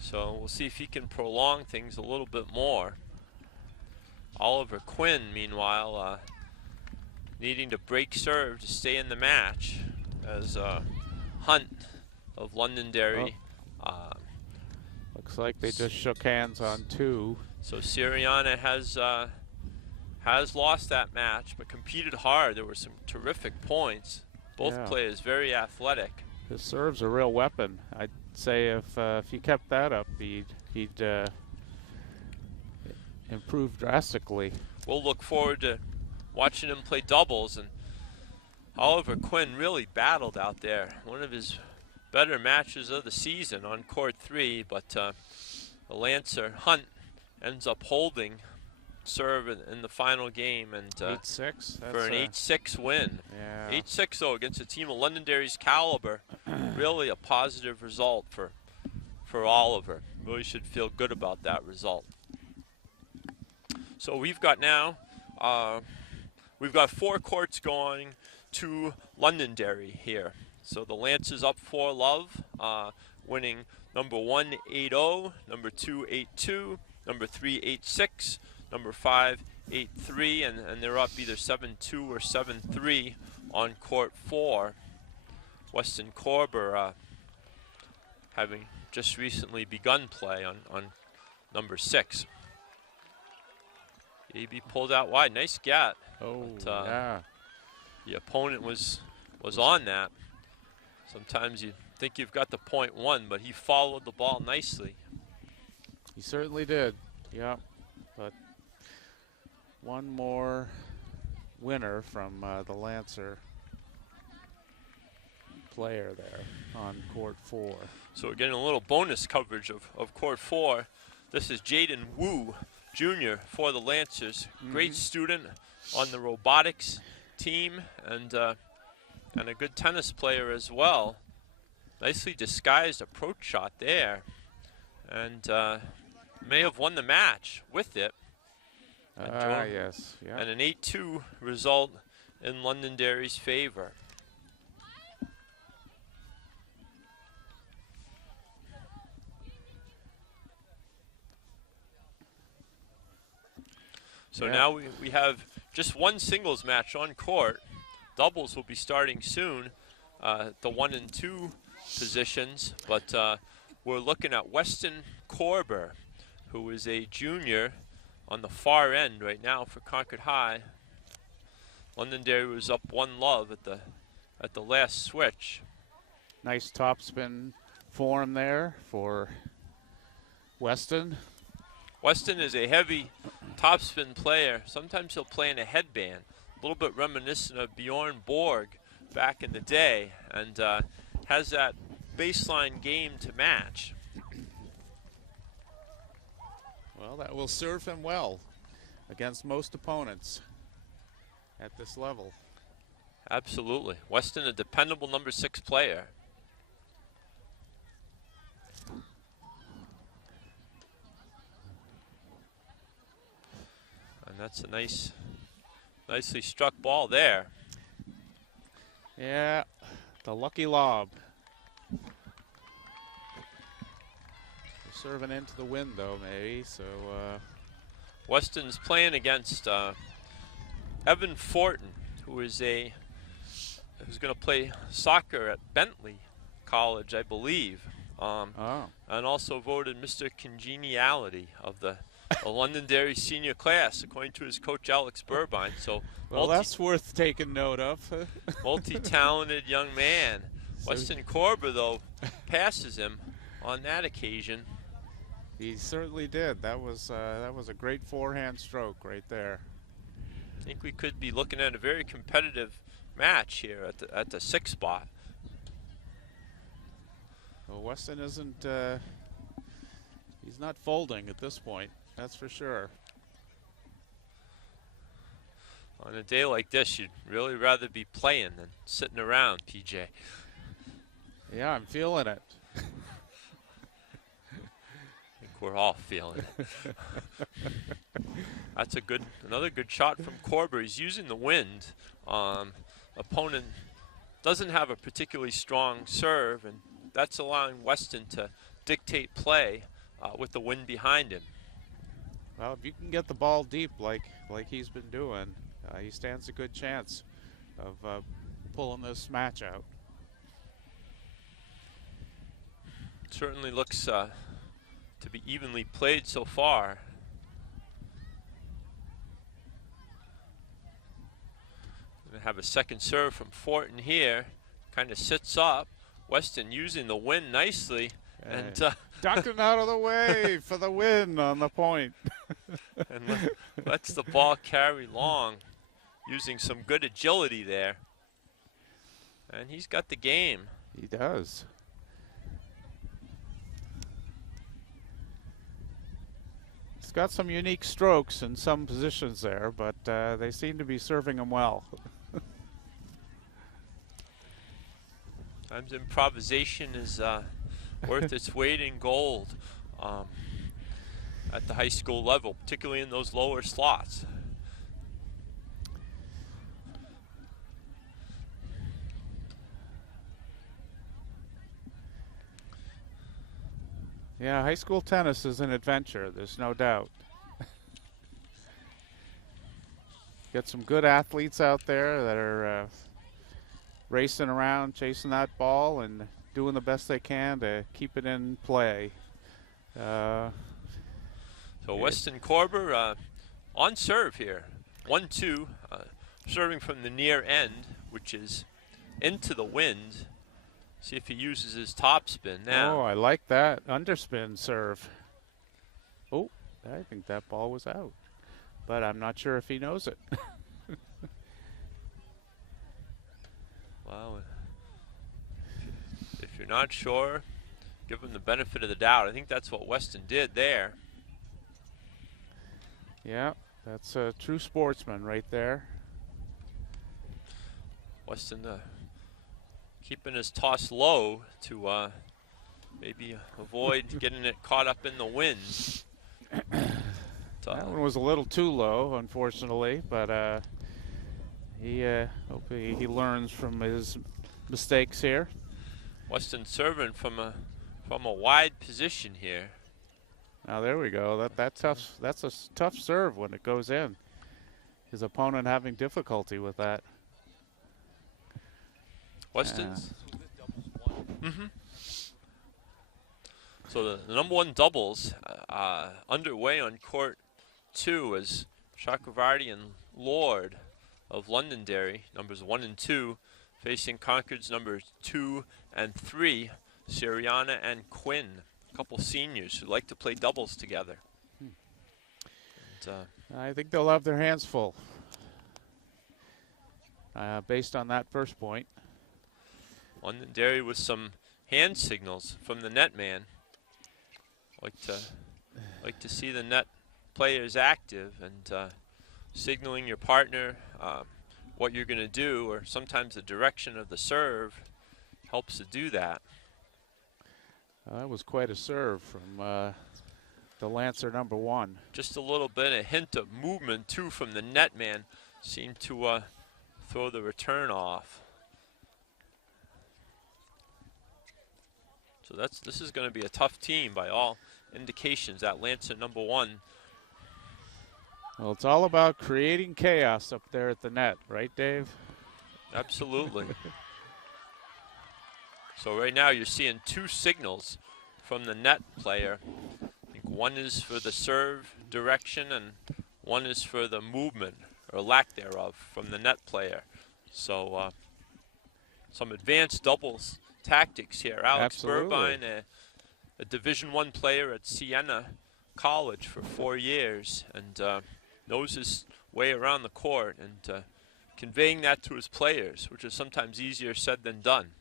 So we'll see if he can prolong things a little bit more. Oliver Quinn, meanwhile, needing to break serve to stay in the match, as Hunt of Londonderry. Looks like they just shook hands on 2. So Siriana has lost that match, but competed hard. There were some terrific points. Both players very athletic. His serve's a real weapon. I'd say if he kept that up, he'd improve drastically. We'll look forward to watching him play doubles, and Oliver Quinn really battled out there. One of his better matches of the season on court 3, but the Lancer Hunt ends up holding serve in the final game, and 8-6 for an 8-6 win. Yeah. 8-6 though against a team of Londonderry's caliber. Really a positive result for Oliver. Really should feel good about that result. So we've got now, we've got 4 courts going to Londonderry here. So the Lancers up 4-love, winning number 1 8-0, number 2 8-2, number 3 8-6, number 5 8-3, and they're up either 7-2 or 7-3 on court 4. Weston Corber having just recently begun play on number 6. AB pulled out wide, nice get. Oh, but, yeah. The opponent was on that. Sometimes you think you've got the point won, but he followed the ball nicely. He certainly did, yeah. But one more winner from the Lancer player there on court 4. So we're getting a little bonus coverage of court 4. This is Jaden Wu, Jr. for the Lancers. Great student on the robotics team, and a good tennis player as well. Nicely disguised approach shot there, and may have won the match with it. Yes. Yeah. And an 8-2 result in Londonderry's favor. So now we have just one singles match on court. Doubles will be starting soon, the 1 and 2 positions, but we're looking at Weston Corber, who is a junior on the far end right now for Concord High. Londonderry was up 1-love at the last switch. Nice topspin form there for Weston. Weston is a heavy topspin player. Sometimes he'll play in a headband, a little bit reminiscent of Bjorn Borg back in the day, and has that baseline game to match. Well, that will serve him well against most opponents at this level. Absolutely. Weston, a dependable number 6 player. And that's a nicely struck ball there. Yeah, the lucky lob. Serving into the wind, though, maybe. So Weston's playing against Evan Fortin, who is who's going to play soccer at Bentley College, I believe, and also voted Mr. Congeniality of the Londonderry senior class, according to his coach Alex Burbine. So, well, that's worth taking note of. Multi-talented young man. Weston Korber, though, passes him on that occasion. He certainly did. That was a great forehand stroke right there. I think we could be looking at a very competitive match here at the 6th spot. Well, Weston isn't. He's not folding at this point. That's for sure. On a day like this, you'd really rather be playing than sitting around, PJ. Yeah, I'm feeling it. We're all feeling it. That's another good shot from Korber. He's using the wind. Opponent doesn't have a particularly strong serve, and that's allowing Weston to dictate play with the wind behind him. Well, if you can get the ball deep like he's been doing, he stands a good chance of pulling this match out. Certainly looks to be evenly played so far. Gonna have a second serve from Fortin here. Kind of sits up. Weston using the wind nicely. And ducked it out of the way for the win on the point. And lets the ball carry long, using some good agility there. And he's got the game. He does. He's got some unique strokes in some positions there, but they seem to be serving him well. Sometimes improvisation is worth its weight in gold at the high school level, particularly in those lower slots. Yeah, high school tennis is an adventure, there's no doubt. Got some good athletes out there that are racing around, chasing that ball, and doing the best they can to keep it in play. So Weston Korber on serve here. 1-2, serving from the near end, which is into the wind. See if he uses his topspin now. Oh, I like that underspin serve. Oh, I think that ball was out, but I'm not sure if he knows it. Well, if you're not sure, give him the benefit of the doubt. I think that's what Weston did there. Yeah, that's a true sportsman right there. Weston keeping his toss low to maybe avoid getting it caught up in the wind. That one was a little too low, unfortunately, but hopefully he learns from his mistakes here. Weston serving from a wide position here. Now there we go. That's a tough serve when it goes in. His opponent having difficulty with that. Weston's. So the number one doubles underway on court 2 as Chakravarti and Lord of Londonderry, numbers 1 and 2, facing Concord's numbers 2 and 3, Siriana and Quinn, a couple seniors who like to play doubles together. And, I think they'll have their hands full based on that first point. Londonderry with some hand signals from the net man. Like to see the net players active and signaling your partner what you're going to do, or sometimes the direction of the serve helps to do that. That was quite a serve from the Lancer number 1. Just a little bit, a hint of movement too from the net man seemed to throw the return off. So this is going to be a tough team by all indications, that Lancer number 1. Well, it's all about creating chaos up there at the net, right, Dave? Absolutely. So right now you're seeing 2 signals from the net player. I think one is for the serve direction and one is for the movement or lack thereof from the net player. So some advanced doubles tactics here. Alex Absolutely. Burbine, a Division I player at Siena College for 4 years, and knows his way around the court, and conveying that to his players, which is sometimes easier said than done.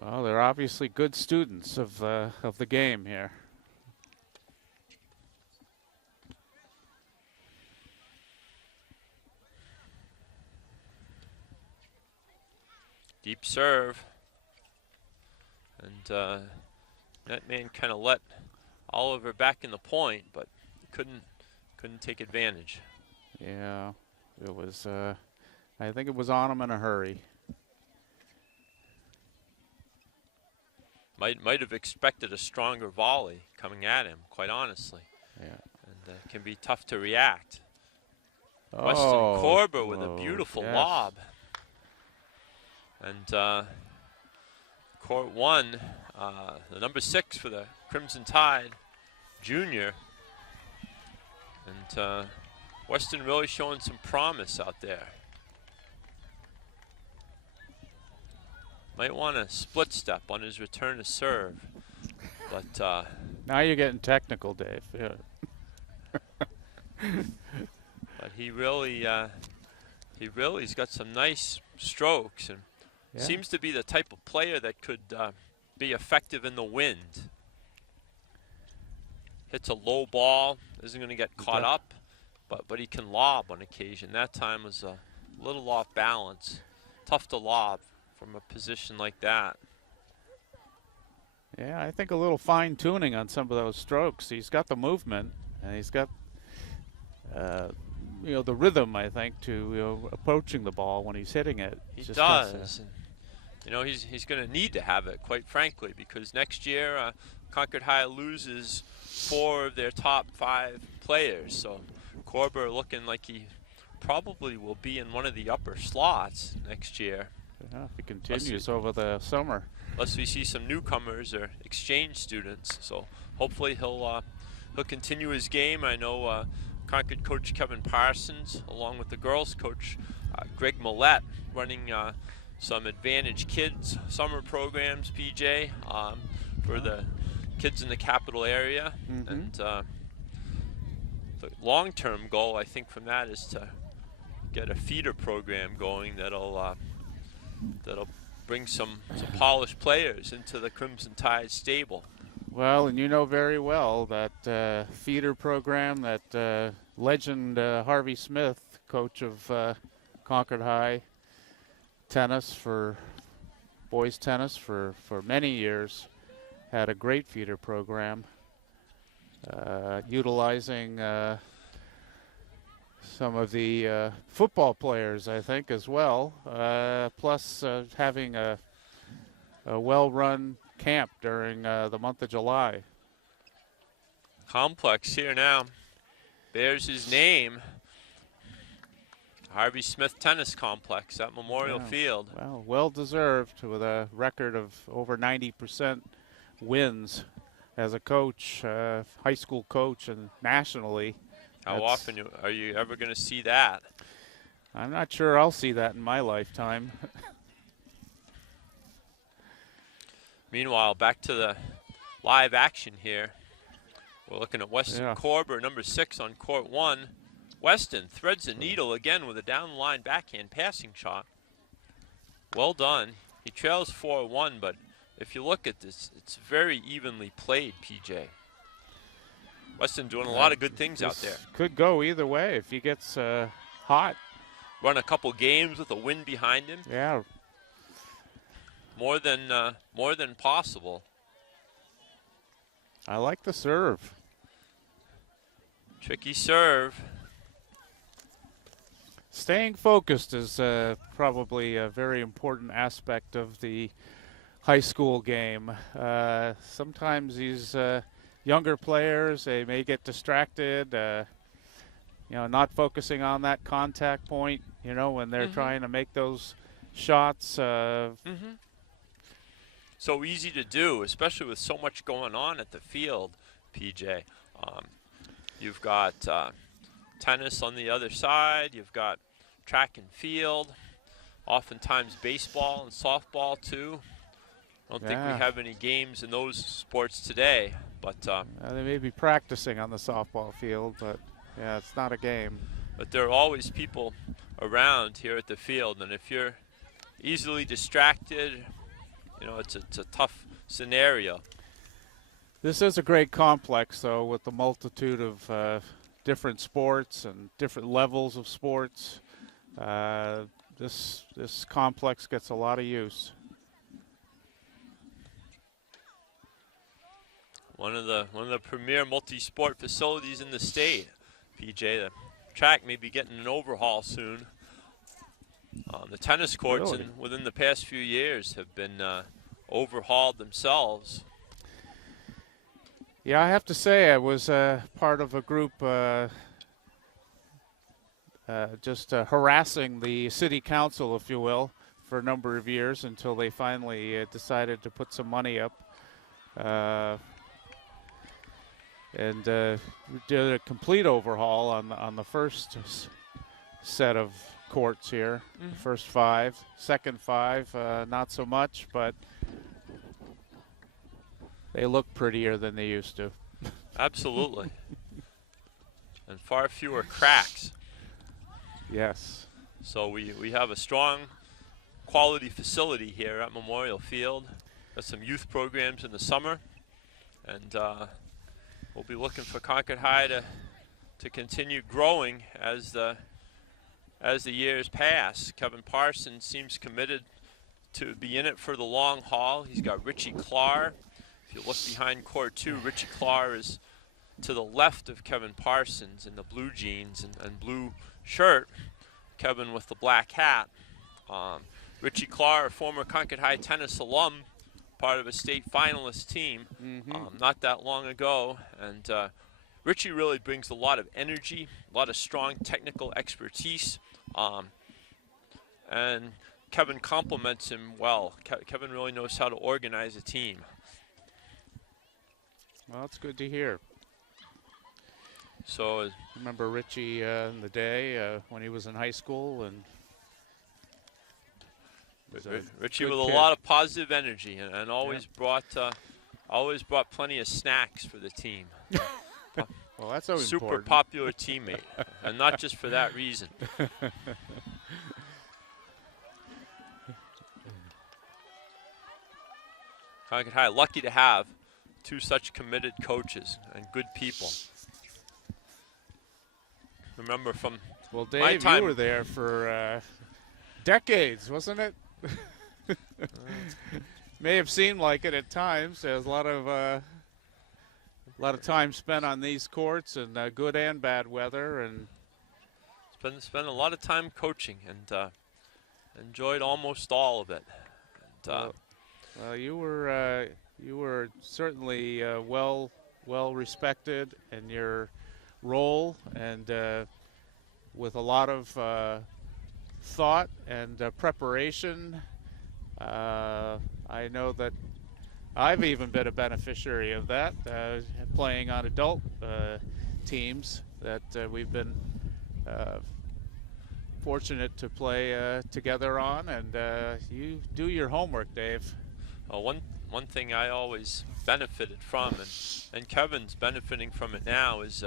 Well, they're obviously good students of the game here. Deep serve, and that man kind of let Oliver back in the point, but couldn't take advantage. Yeah, it was. I think it was on him in a hurry. Might have expected a stronger volley coming at him, quite honestly. Yeah, and can be tough to react. Oh, Weston Korber with a beautiful yes. lob. And court 1, the number 6 for the Crimson Tide, Junior. And Weston really showing some promise out there. Might want a split step on his return to serve, but now you're getting technical, Dave. Yeah. but he's got some nice strokes, and seems to be the type of player that could be effective in the wind. Hits a low ball, isn't going to get caught up, but he can lob on occasion. That time was a little off balance. Tough to lob from a position like that. Yeah, I think a little fine tuning on some of those strokes. He's got the movement, and he's got the rhythm, I think, to approaching the ball when he's hitting it. He does. And, he's going to need to have it, quite frankly, because next year Concord High loses 4 of their top 5 players. So Korber looking like he probably will be in one of the upper slots next year. Yeah, if he continues over the summer. Unless we see some newcomers or exchange students. So hopefully he'll continue his game. I know Concord coach Kevin Parsons, along with the girls coach Greg Millette, running some Advantage Kids summer programs, PJ, for the kids in the capital area. Mm-hmm. And the long-term goal, I think, from that is to get a feeder program going that'll bring some polished players into the Crimson Tide stable. Well, and you know very well that feeder program that legend Harvey Smith, coach of Concord High tennis for boys tennis for many years, had a great feeder program utilizing some of the football players, I think, as well, plus having a well-run camp during the month of July. Complex here now bears his name. Harvey Smith Tennis Complex at Memorial Field. Well deserved, with a record of over 90% wins as a coach, high school coach, and nationally. How often are you ever going to see that? I'm not sure I'll see that in my lifetime. Meanwhile, back to the live action here. We're looking at Weston Corber, number 6 on court 1. Weston threads the needle again with a down the line backhand passing shot. Well done. He trails 4-1, but if you look at this, it's very evenly played, PJ. Weston doing a lot of good things out there. Could go either way if he gets hot. Run a couple games with a win behind him. Yeah. More than possible. I like the serve. Tricky serve. Staying focused is probably a very important aspect of the high school game. Sometimes these younger players, they may get distracted, not focusing on that contact point, when they're trying to make those shots. So easy to do, especially with so much going on at the field, PJ. You've got tennis on the other side. You've got track and field. Oftentimes baseball and softball too. I don't think we have any games in those sports today, but they may be practicing on the softball field, but yeah, it's not a game. But there are always people around here at the field, and if you're easily distracted, it's a tough scenario. This is a great complex, though, with the multitude of different sports and different levels of sports. This complex gets a lot of use. One of the premier multi-sport facilities in the state, PJ. The track may be getting an overhaul soon. The tennis courts within the past few years have been overhauled themselves. Yeah, I have to say I was part of a group just harassing the city council, if you will, for a number of years until they finally decided to put some money up. And did a complete overhaul on the first set of courts here. First 5, second 5, not so much, but they look prettier than they used to. Absolutely. And far fewer cracks. Yes. So we have a strong quality facility here at Memorial Field. Got some youth programs in the summer, and we'll be looking for Concord High to continue growing as the years pass. Kevin Parsons seems committed to be in it for the long haul. He's got Richie Clark. If you look behind court 2, Richie Clark is to the left of Kevin Parsons in the blue jeans and blue shirt. Kevin with the black hat. Richie Clark, a former Concord High tennis alum, part of a state finalist team not that long ago. And Richie really brings a lot of energy, a lot of strong technical expertise. And Kevin complements him well. Kevin really knows how to organize a team. Well, it's good to hear. So I remember Richie in the day when he was in high school, and Richie with a lot of positive energy and always brought plenty of snacks for the team. Well, that's always super important. Popular teammate, and not just for that reason. Concord High lucky to have 2 such committed coaches and good people. Remember from Dave, my time, you were there for decades, wasn't it? May have seemed like it at times. There's a lot of time spent on these courts, and good and bad weather, and spent a lot of time coaching, and enjoyed almost all of it. And, well, you were certainly well respected in your role, and with a lot of thought and preparation. I know that I've even been a beneficiary of that, playing on adult teams that we've been fortunate to play together on, and you do your homework, Dave. One thing I always benefited from, and Kevin's benefiting from it now, is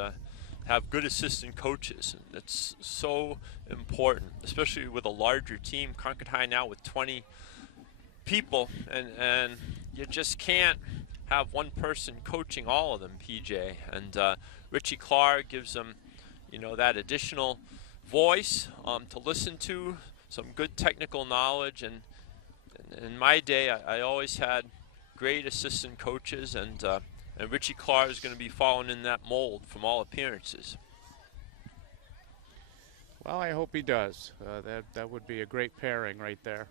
have good assistant coaches. And it's so important, especially with a larger team. Concord High now with 20 people, and you just can't have one person coaching all of them, PJ. And Richie Clark gives them, that additional voice to listen to, some good technical knowledge. And in my day, I always had great assistant coaches, and Richie Clark is going to be following in that mold from all appearances. Well, I hope he does. That would be a great pairing right there.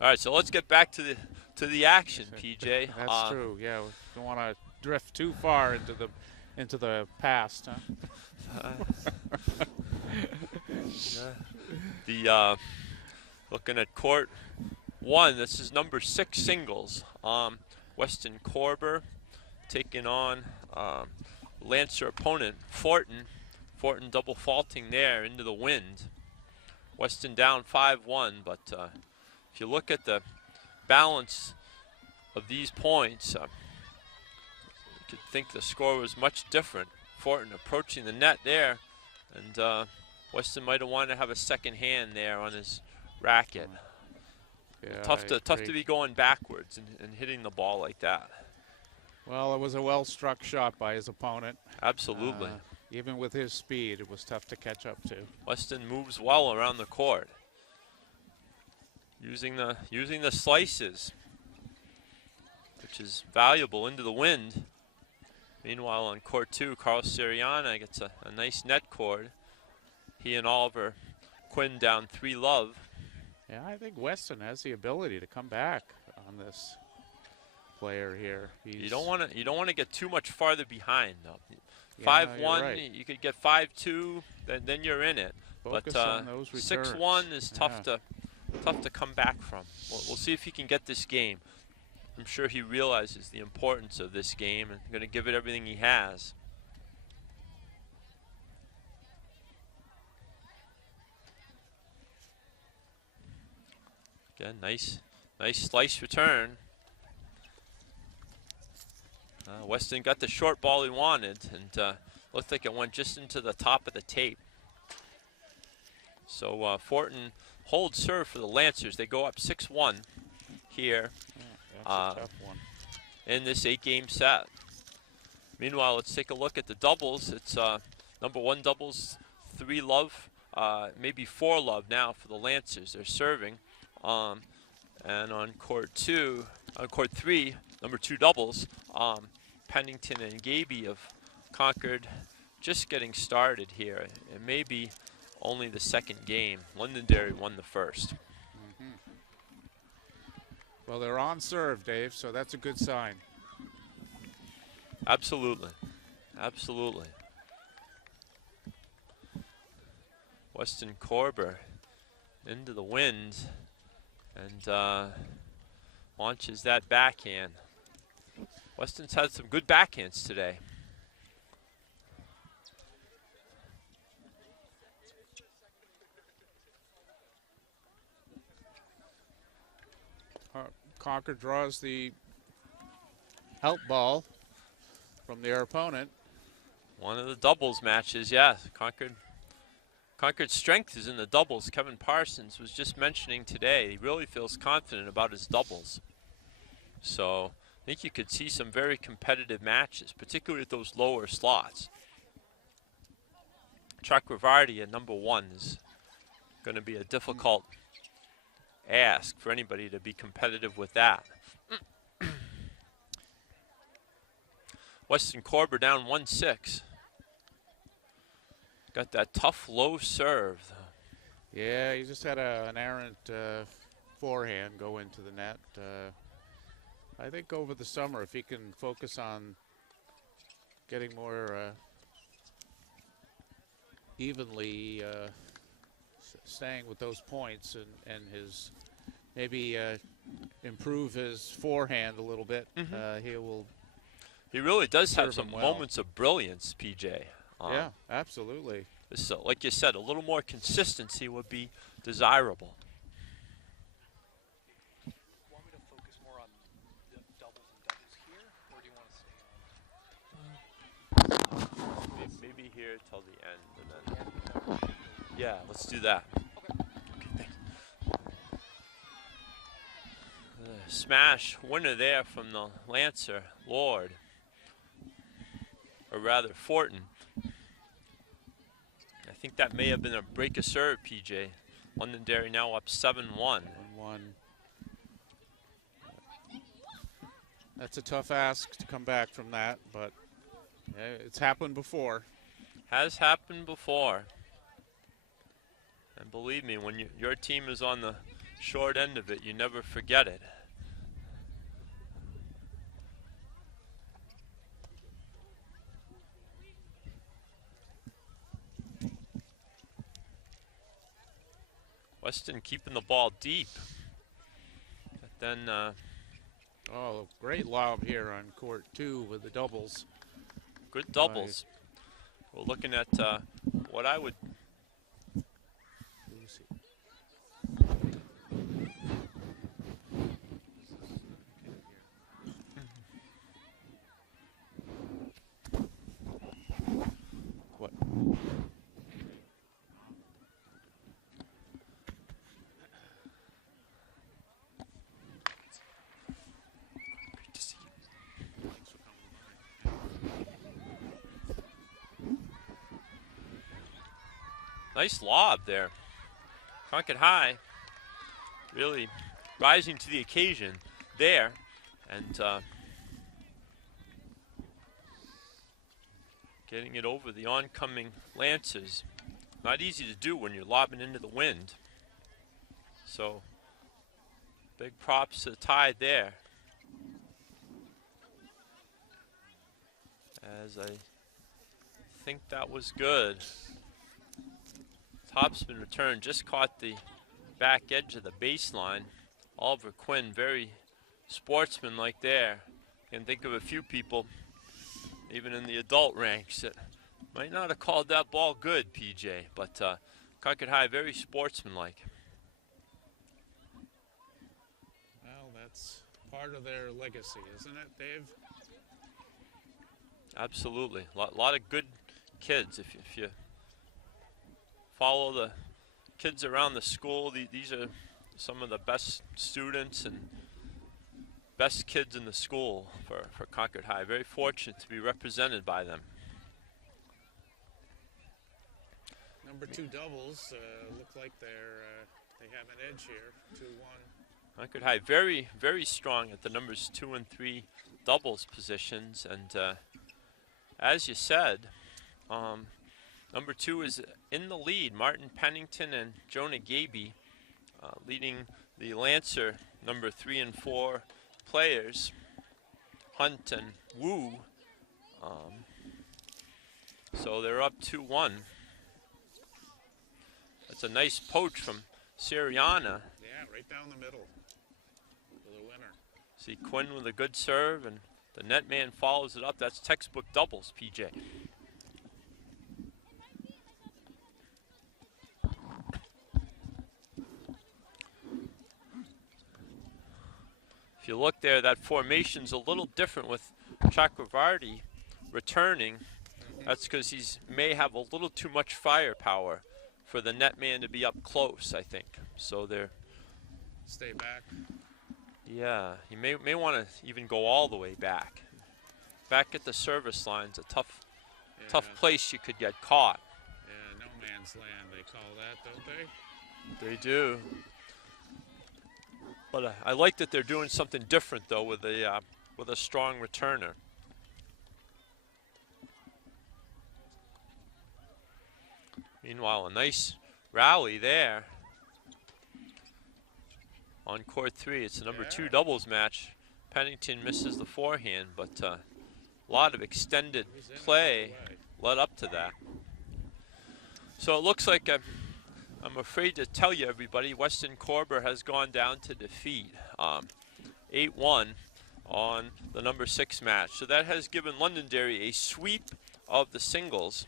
All right, so let's get back to the action, PJ. That's true. Yeah, we don't want to drift too far into the past, huh? Looking at court 1, this is number 6 singles. Weston Corber taking on Lancer opponent Fortin. Fortin double faulting there into the wind. Weston down 5-1, but if you look at the balance of these points, you could think the score was much different. Fortin approaching the net there, and Weston might have wanted to have a second hand there on his racket. Yeah, tough to be going backwards and hitting the ball like that. Well, it was a well-struck shot by his opponent. Absolutely. Even with his speed, it was tough to catch up to. Weston moves well around the court, using the slices, which is valuable into the wind. Meanwhile, on court 2, Carl Siriana gets a nice net cord. He and Oliver Quinn down 3-love. Yeah, I think Weston has the ability to come back on this player here. You don't want to get too much farther behind though. Yeah, 5-1, right. You could get 5-2, then you're in it. Focus but on those returns. 6-1 is tough to come back from. We'll see if he can get this game. I'm sure he realizes the importance of this game and going to give it everything he has. Again, nice slice return. Weston got the short ball he wanted, and looked like it went just into the top of the tape. So Fortin holds serve for the Lancers. They go up 6-1 here. That's a tough one. In this 8-game set. Meanwhile, let's take a look at the doubles. It's number 1 doubles, 3-love, maybe 4-love now for the Lancers. They're serving. And on court 3, number 2 doubles, Pennington and Gaby of Concord just getting started here. It may be only the second game. Londonderry won the first. Well, they're on serve, Dave, so that's a good sign. Absolutely. Weston Corber into the wind and launches that backhand. Weston's had some good backhands today. Concord draws the help ball from their opponent. One of the doubles matches, yeah. Concord's strength is in the doubles. Kevin Parsons was just mentioning today, he really feels confident about his doubles. So I think you could see some very competitive matches, particularly at those lower slots. Chakravarti at number 1 is going to be a difficult ask for anybody to be competitive with that. Weston Corber down 1-6. Got that tough low serve. Yeah, he just had an errant forehand go into the net. I think over the summer, if he can focus on getting more evenly staying with those points and his maybe improve his forehand a little bit, he really does have serve some him well. moments of brilliance, PJ. Yeah, absolutely. So, like you said, a little more consistency would be desirable. Want me to focus more on the doubles and doubles here, or do you want to stay on? Maybe here till the end, and then yeah, let's do that. Okay. Okay, thanks. Smash winner there from the Lancer, Lord, or rather Fortin. I think that may have been a break of serve, PJ. Londonderry now up 7-1. 1-1. That's a tough ask to come back from that, but it's happened before. Has happened before. And believe me, when your team is on the short end of it, you never forget it. Weston keeping the ball deep. But then, Oh, great lob here on court 2 with the doubles. good doubles. We're looking at what I would. What? Great to see you. Thanks for coming by. Nice lob there. Concord High really rising to the occasion there, and getting it over the oncoming Lancers. Not easy to do when you're lobbing into the wind. So big props to the Tide there. As I think that was good. Topspin return just caught the back edge of the baseline. Oliver Quinn, very sportsmanlike there. Can think of a few people, even in the adult ranks, that might not have called that ball good, PJ. But Concord High, very sportsmanlike. Well, that's part of their legacy, isn't it, Dave? Absolutely. A lot of good kids. If you follow the kids around the school, these are some of the best students and best kids in the school for Concord High. Very fortunate to be represented by them. Number 2 doubles look like they have an edge here, 2-1. Concord High very, very strong at the numbers 2 and 3 doubles positions, and as you said, number 2 is in the lead. Martin Pennington and Jonah Gaby leading the Lancer number 3 and 4 players, Hunt and Wu. So they're up 2-1. That's a nice poach from Siriana. Yeah, right down the middle for the winner. See Quinn with a good serve, and the net man follows it up. That's textbook doubles, PJ. If you look there, that formation's a little different with Chakravarti returning. That's because he may have a little too much firepower for the net man to be up close, I think. So they're... Stay back. Yeah, you may want to even go all the way back. Back at the service line's a tough place you could get caught. Yeah, no man's land, they call that, don't they? They do. But I like that they're doing something different though with a strong returner. Meanwhile, a nice rally there on court 3. It's the number 2 doubles match. Pennington misses the forehand, but a lot of extended play led up to that. So it looks like I'm afraid to tell you, everybody, Weston Corber has gone down to defeat. 8-1 on the number 6 match. So that has given Londonderry a sweep of the singles.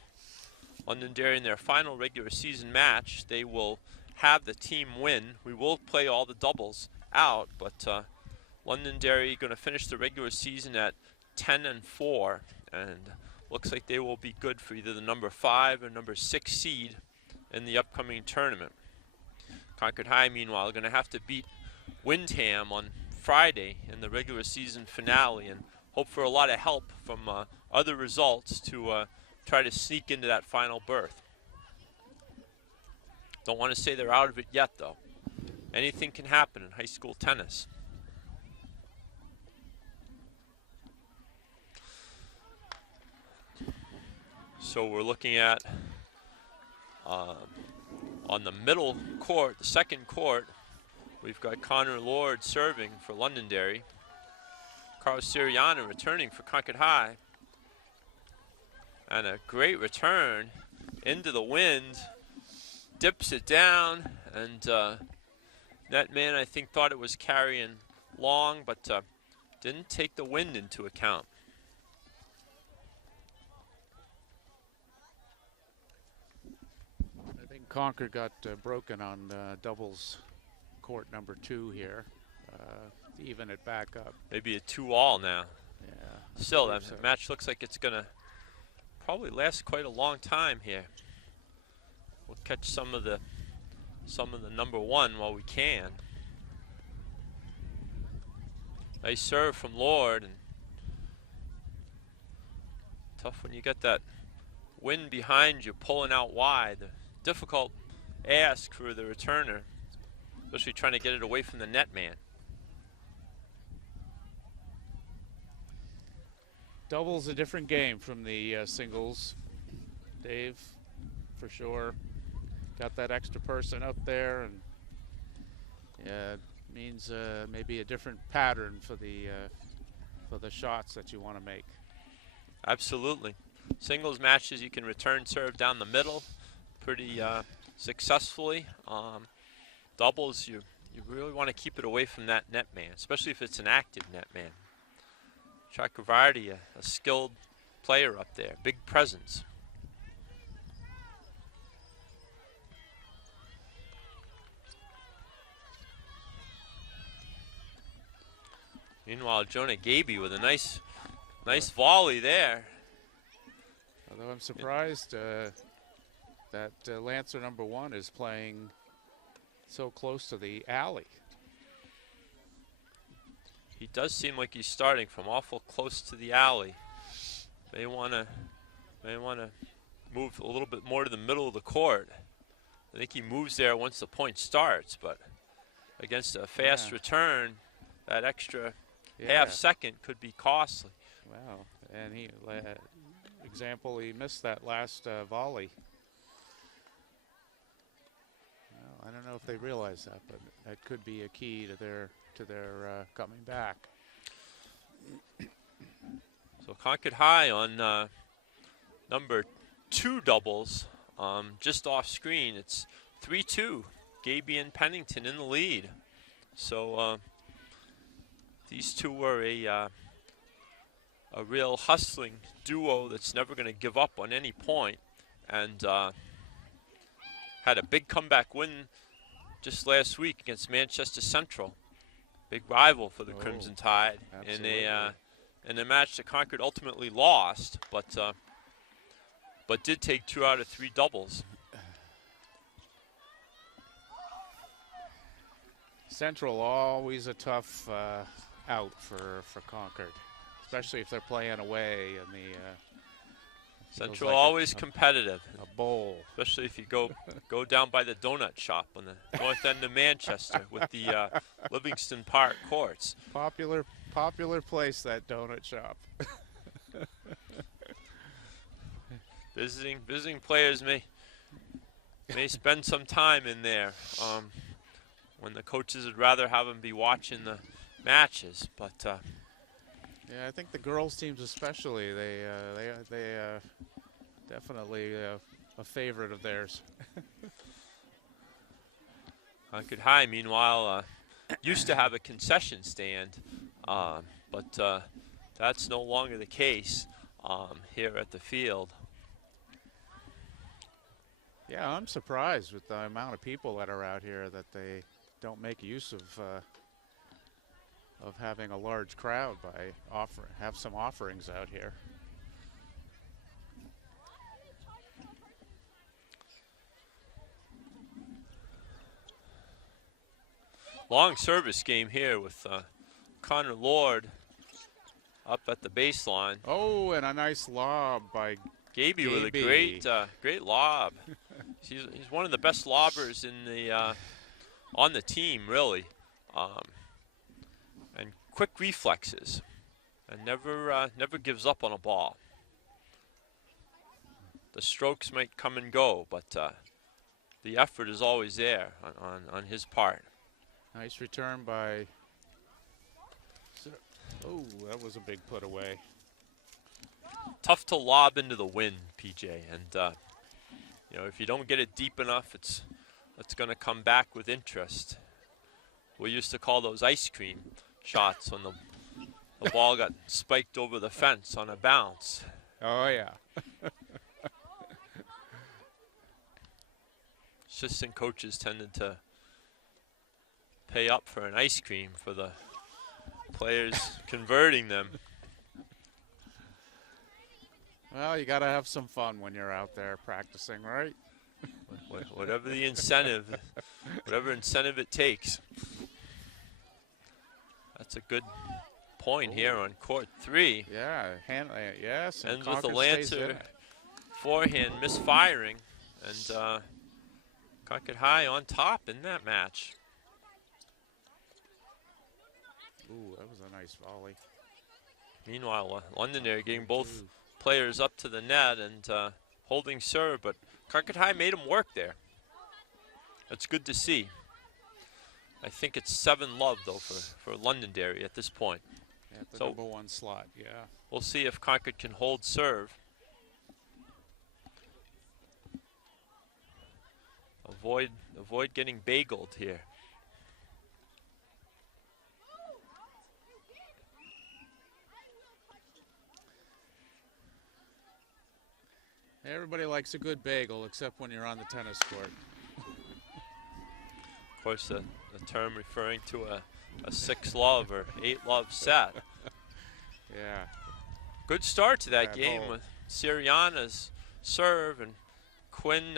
Londonderry in their final regular season match, they will have the team win. We will play all the doubles out, but Londonderry going to finish the regular season at 10-4, and looks like they will be good for either the number 5 or number 6 seed in the upcoming tournament. Concord High, meanwhile, going to have to beat Windham on Friday in the regular season finale and hope for a lot of help from other results to try to sneak into that final berth. Don't want to say they're out of it yet, though. Anything can happen in high school tennis. So we're looking at on the middle court, the second court, we've got Connor Lord serving for Londonderry. Carlos Siriano returning for Concord High. And a great return into the wind. Dips it down, and netman, I think, thought it was carrying long, but didn't take the wind into account. I think Concord got broken on doubles court number 2 here. Even it back up. Maybe a 2-all now. Yeah. Still, that match looks like it's going to probably last quite a long time here. We'll catch some of the number 1 while we can. Nice serve from Lord, and tough when you get that wind behind you pulling out wide. Difficult ask for the returner, especially trying to get it away from the net man. Doubles a different game from the singles, Dave, for sure. Got that extra person up there, and yeah, it means maybe a different pattern for the shots that you want to make. Absolutely. Singles matches, you can return serve down the middle pretty successfully. Doubles, you really want to keep it away from that net man, especially if it's an active net man. Chakravarty, a skilled player up there, big presence. Meanwhile, Jonah Gaby with a nice volley there. Although I'm surprised that Lancer number 1 is playing so close to the alley. He does seem like he's starting from awful close to the alley. May want to move a little bit more to the middle of the court. I think he moves there once the point starts, but against a fast return, that extra half second could be costly. Wow, and he missed that last volley. Well, I don't know if they realize that, but that could be a key to their coming back. So Concord High on number 2 doubles, just off screen. It's 3-2. Gaby and Pennington in the lead. So these two were a real hustling duo that's never going to give up on any point, and had a big comeback win just last week against Manchester Central. Big rival for the Crimson Tide in a match that Concord ultimately lost, but did take 2 out of 3 doubles. Central always a tough out for Concord, especially if they're playing away in the. Central like always competitive. A bowl. Especially if you go down by the donut shop on the north end of Manchester with the Livingston Park courts. Popular place, that donut shop. Visiting players may spend some time in there when the coaches would rather have them be watching the matches, but. Yeah, I think the girls' teams especially, they definitely a favorite of theirs. Concord High, meanwhile, used to have a concession stand, but that's no longer the case here at the field. Yeah, I'm surprised with the amount of people that are out here that they don't make use of having a large crowd by have some offerings out here. Long service game here with Connor Lord up at the baseline. Oh, and a nice lob by Gaby with a great lob. He's one of the best lobbers in the on the team, really, and quick reflexes, and never gives up on a ball. The strokes might come and go, but the effort is always there on his part. Nice return by. Oh, that was a big put away. Tough to lob into the wind, PJ, and you know, if you don't get it deep enough, it's going to come back with interest. We used to call those ice cream shots when the ball got spiked over the fence on a bounce. Oh yeah. Assistant coaches tended to pay up for an ice cream for the players converting them. Well, you got to have some fun when you're out there practicing, right? Whatever the incentive, whatever incentive it takes. That's a good point here on court 3. Yeah, yes. Ends with the Concord stays in Lancer it. forehand misfiring, and Concord High on top in that match. Ooh, that was a nice volley. Meanwhile, Londonderry getting both players up to the net and holding serve, but Concord High made them work there. That's good to see. I think it's 7-love, though, for Londonderry at this point. At the So number 1 slot, yeah. we'll see if Concord can hold serve. Avoid getting bageled here. Everybody likes a good bagel, except when you're on the tennis court. Of course, the term referring to a 6-love or 8-love set. Yeah. Good start to that Bad game hole. with Siriana's serve, and Quinn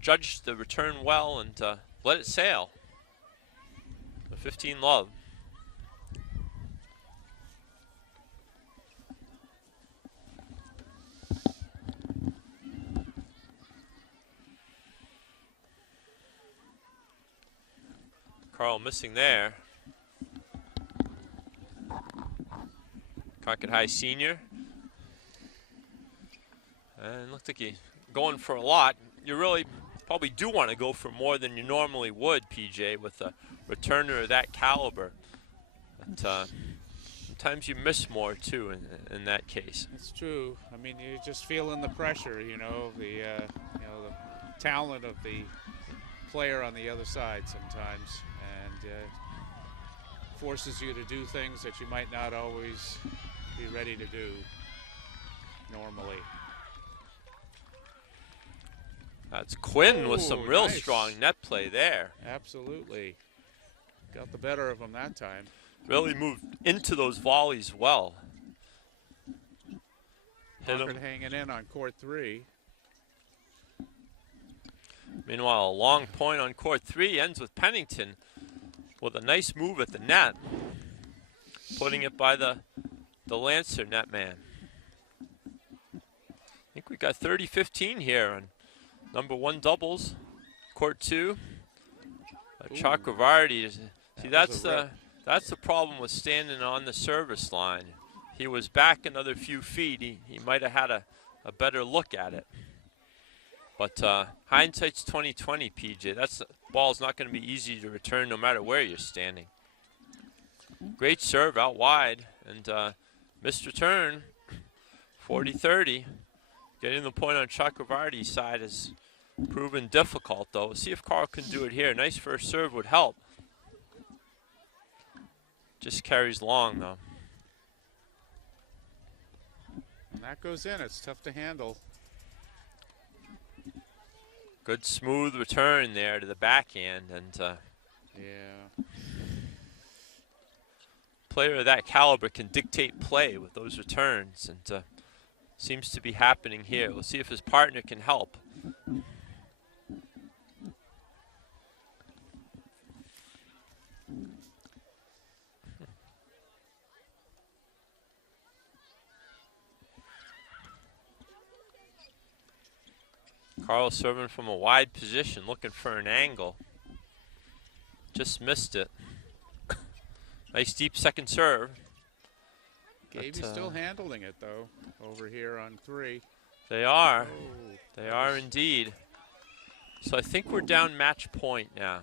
judged the return well and let it sail. The 15-love. Carl missing there. Concord High senior. And looks like he's going for a lot. You really probably do want to go for more than you normally would, PJ, with a returner of that caliber. But sometimes you miss more, too, in that case. It's true. I mean, you're just feeling the pressure, the the talent of the player on the other side sometimes, and forces you to do things that you might not always be ready to do normally. That's Quinn with some real nice. strong net play there. Absolutely. Got the better of him that time. Really moved into those volleys well. Hit Concord him. hanging in on court 3. Meanwhile, a long point on court 3 ends with Pennington with a nice move at the net, putting it by the Lancer net man. I think we got 30-15 here on number 1 doubles, court 2. Chakravarti. See, that's the problem with standing on the service line. He was back another few feet. He might have had a better look at it. But hindsight's 20/20, PJ. That ball's not going to be easy to return no matter where you're standing. Great serve out wide, and missed return, 40-30. Getting the point on Chakravarti's side has proven difficult, though. See if Carl can do it here. Nice first serve would help. Just carries long, though. And that goes in. It's tough to handle. Good smooth return there to the backhand, and Yeah. player of that caliber can dictate play with those returns, and seems to be happening here. We'll see if his partner can help. Carl serving from a wide position, looking for an angle. Just missed it. Nice deep second serve. Gaby's still handling it, though, over here on 3. They are. Oh, They are indeed. So I think we're down match point now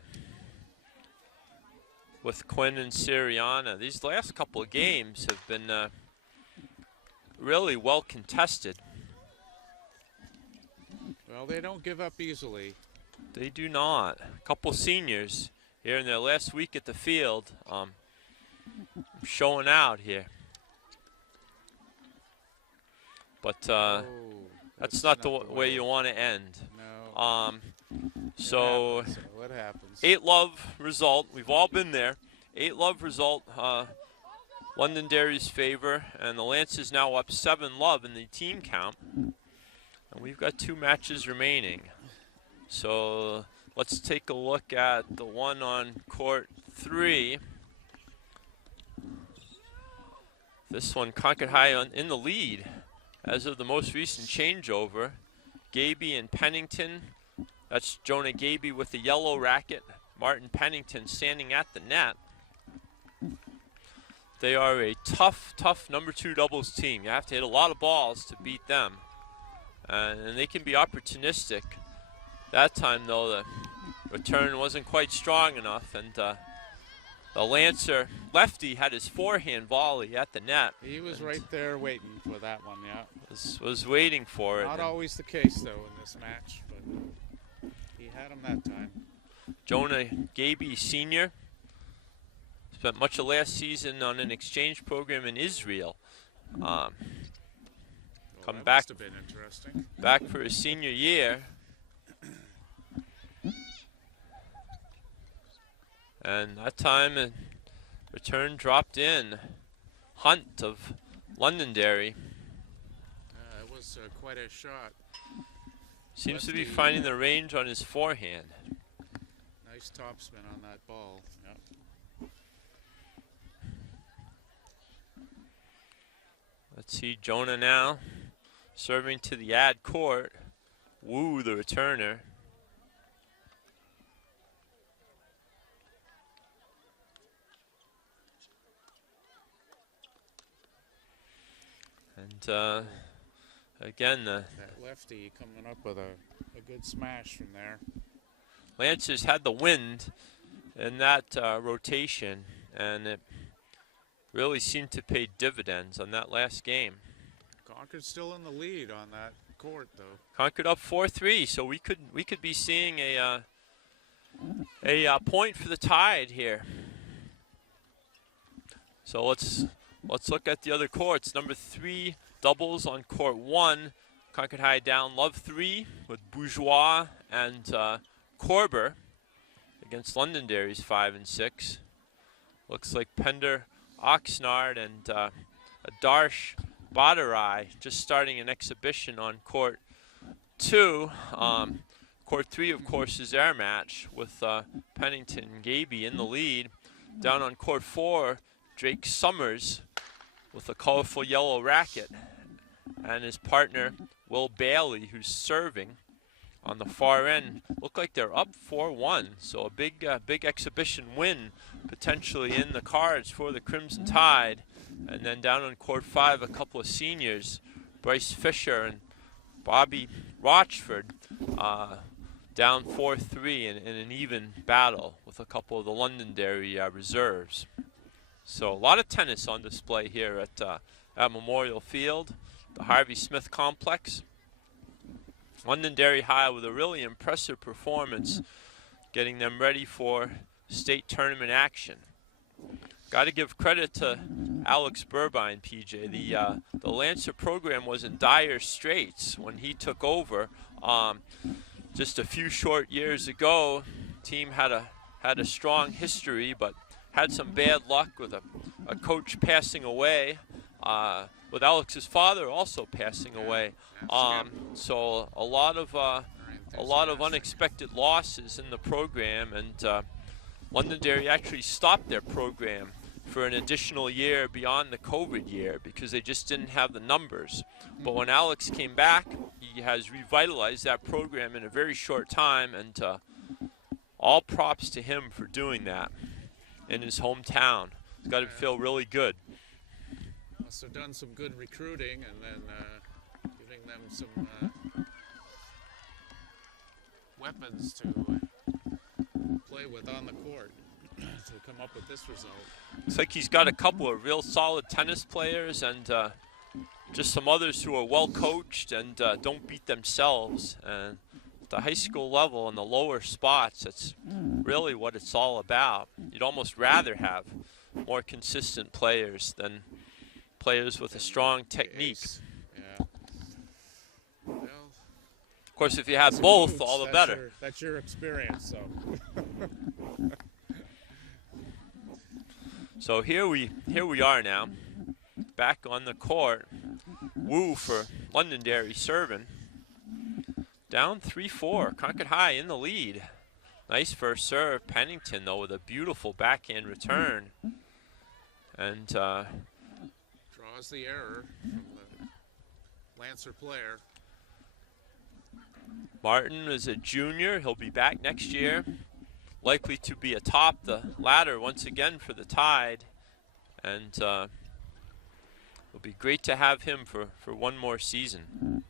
with Quinn and Siriana. These last couple of games have been really well contested. Well, they don't give up easily. They do not. A couple seniors here in their last week at the field showing out here. But that's not the way you want to end. No. So what happens? 8-love result. We've all been there. 8-love result. Londonderry's favor, and the Lancers now up 7-love in the team count. And we've got 2 matches remaining. So let's take a look at the one on court 3. This one, Concord High in the lead as of the most recent changeover. Gaby and Pennington. That's Jonah Gaby with the yellow racket. Martin Pennington standing at the net. They are a tough, tough number 2 doubles team. You have to hit a lot of balls to beat them. And they can be opportunistic. That time, though, the return wasn't quite strong enough, and the Lancer lefty had his forehand volley at the net. He was right there waiting for that one, yeah. Was waiting for it. Not always the case, though, in this match, but he had him that time. Jonah Gaby Sr. spent much of last season on an exchange program in Israel. Come back, must have been interesting. Back for his senior year. And that time a return dropped in. Hunt of Londonderry. It was quite a shot. Seems to be finding the range on his forehand. Nice topspin on that ball. Yep. Let's see Jonah now. Serving to the ad court. Wu, the returner. And again, that lefty coming up with a good smash from there. Lancers had the wind in that rotation, and it really seemed to pay dividends on that last game. Concord's still in the lead on that court, though. Concord up 4-3, so we could be seeing a point for the Tide here. So let's look at the other courts. Number 3 doubles on court 1. Concord High down love 3 with Bourgeois and Korber against Londonderry's 5 and 6. Looks like Pender, Oxnard, and Adarsh Badarai just starting an exhibition on court 2. Court 3, of course, is their match with Pennington and Gaby in the lead. Down on court 4, Drake Summers with a colorful yellow racket, and his partner Will Bailey, who's serving on the far end. Look like they're up 4-1, so a big exhibition win potentially in the cards for the Crimson Tide. And then down on court 5, a couple of seniors, Bryce Fisher and Bobby Rochford, down 4-3 in an even battle with a couple of the Londonderry reserves. So a lot of tennis on display here at Memorial Field, the Harvey Smith Complex. Londonderry High with a really impressive performance, getting them ready for state tournament action. got to give credit to Alex Burbine, PJ. The Lancer program was in dire straits when he took over. Just a few short years ago, team had a strong history, but had some bad luck with a coach passing away, with Alex's father also passing away. So a lot of unexpected losses in the program, and Londonderry actually stopped their program for an additional year beyond the COVID year because they just didn't have the numbers. But when Alex came back, he has revitalized that program in a very short time, and all props to him for doing that in his hometown. He's got to feel really good. Must have done some good recruiting, and then giving them some weapons to play with on the court to come up with this result. Looks like he's got a couple of real solid tennis players, and just some others who are well coached and don't beat themselves. And at the high school level in the lower spots, that's really what it's all about. You'd almost rather have more consistent players than players with a strong technique. Yeah. Well, of course, if you have both, all the better. That's your experience, so. So here we are now, back on the court. Wu for Londonderry serving. Down 3-4, Concord High in the lead. Nice first serve. Pennington, though, with a beautiful backhand return. And draws the error from the Lancer player. Martin is a junior. He'll be back next year. Likely to be atop the ladder once again for the Tide. And it'll be great to have him for one more season.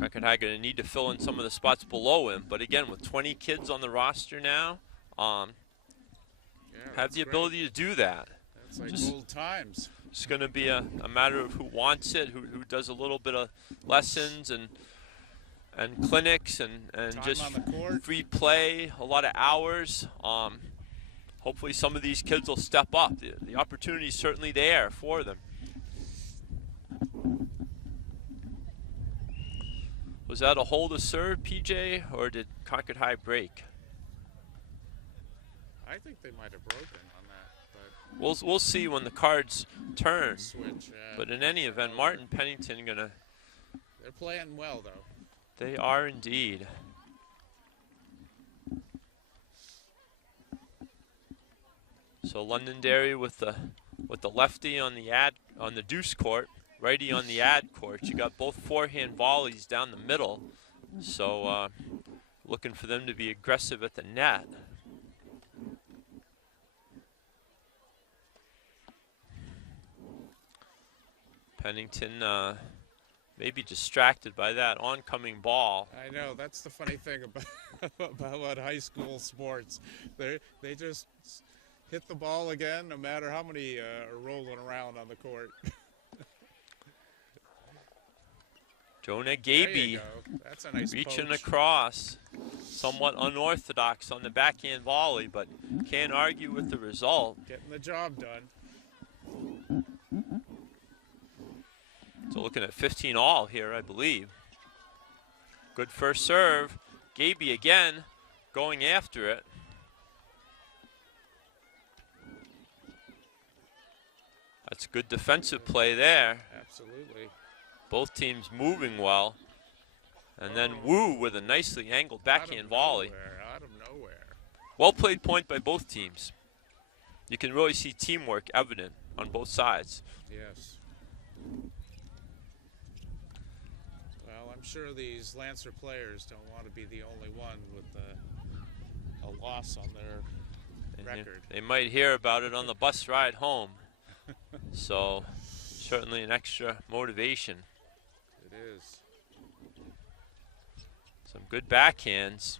Concord High going to need to fill in some of the spots below him. But again, with 20 kids on the roster now, have the ability to do that. That's like old times. It's going to be a matter of who wants it, who does a little bit of lessons and clinics and just free play, a lot of hours. Hopefully some of these kids will step up. The opportunity is certainly there for them. Was that a hold to serve, PJ, or did Concord High break? I think they might have broken on that, but we'll see when the cards turn. Switch, but in any event, Martin Pennington gonna. They're playing well, though. They are indeed. So Londonderry with the lefty on the deuce court, righty on the ad court. You got both forehand volleys down the middle. So looking for them to be aggressive at the net. Pennington maybe distracted by that oncoming ball. I know, that's the funny thing about high school sports. They just hit the ball again, no matter how many are rolling around on the court. Jonah Gaby That's a nice reaching poach. across. Somewhat unorthodox on the backhand volley, but can't argue with the result. Getting the job done. So looking at 15 all here, I believe. Good first serve. Gaby again going after it. That's good defensive play there. Absolutely. Both teams moving well. And then Wu with a nicely angled backhand volley. Out of nowhere. Well played point by both teams. You can really see teamwork evident on both sides. Yes. Well, I'm sure these Lancer players don't want to be the only one with a loss on their record. They might hear about it on the bus ride home. So certainly an extra motivation. It is. Some good backhands.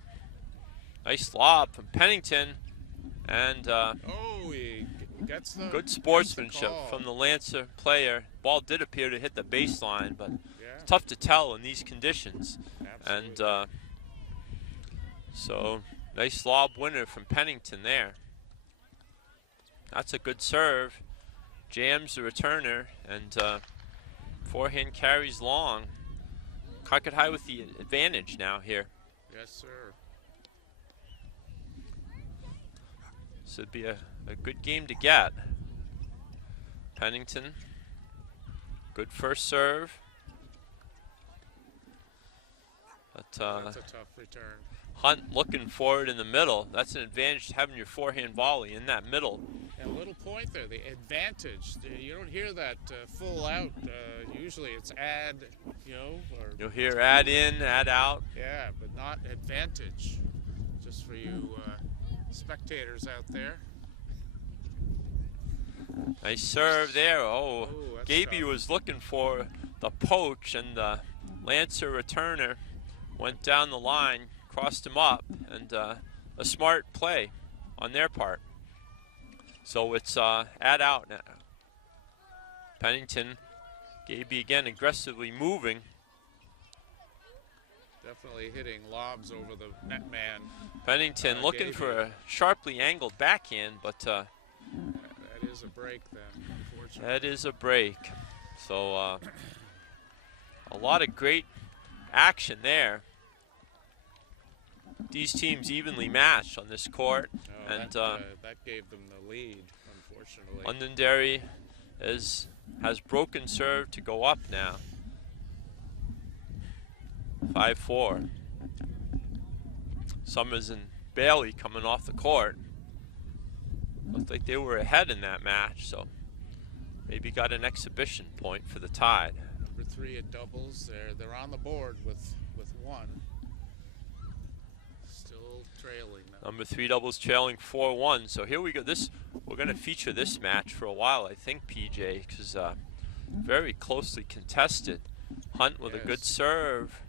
Nice lob from Pennington. And he gets the good sportsmanship from the Lancer player. Ball did appear to hit the baseline, but it's tough to tell in these conditions. Absolutely. And so nice lob winner from Pennington there. That's a good serve. Jams the returner, and forehand carries long. Concord High with the advantage now here. Yes, sir. So it'd be a good game to get. Pennington, good first serve. But That's a tough return. Hunt looking forward in the middle. That's an advantage, having your forehand volley in that middle. And a little point there, the advantage. You don't hear that full out. Usually it's add, or You'll hear add in, add out. yeah, but not advantage. Just for you spectators out there. Nice serve there. Oh, that's Gaby tough. was looking for the poach, and the Lancer returner went down the line, crossed him up, and a smart play on their part. So it's add out now. Pennington, Gaby again aggressively moving. Definitely hitting lobs over the net man. Pennington looking Gaby. for a sharply angled backhand, but That is a break then, unfortunately. that is a break. So a lot of great action there. These teams evenly matched on this court, No, and that gave them the lead, unfortunately. Londonderry has broken serve to go up now. 5-4. Summers and Bailey coming off the court. Looked like they were ahead in that match, so maybe got an exhibition point for the Tide. Number 3 at doubles. They're on the board with one. Still trailing now. Number 3 doubles trailing 4-1. So here we go. We're going to feature this match for a while, I think, PJ, because very closely contested. Hunt with a good Yes. serve,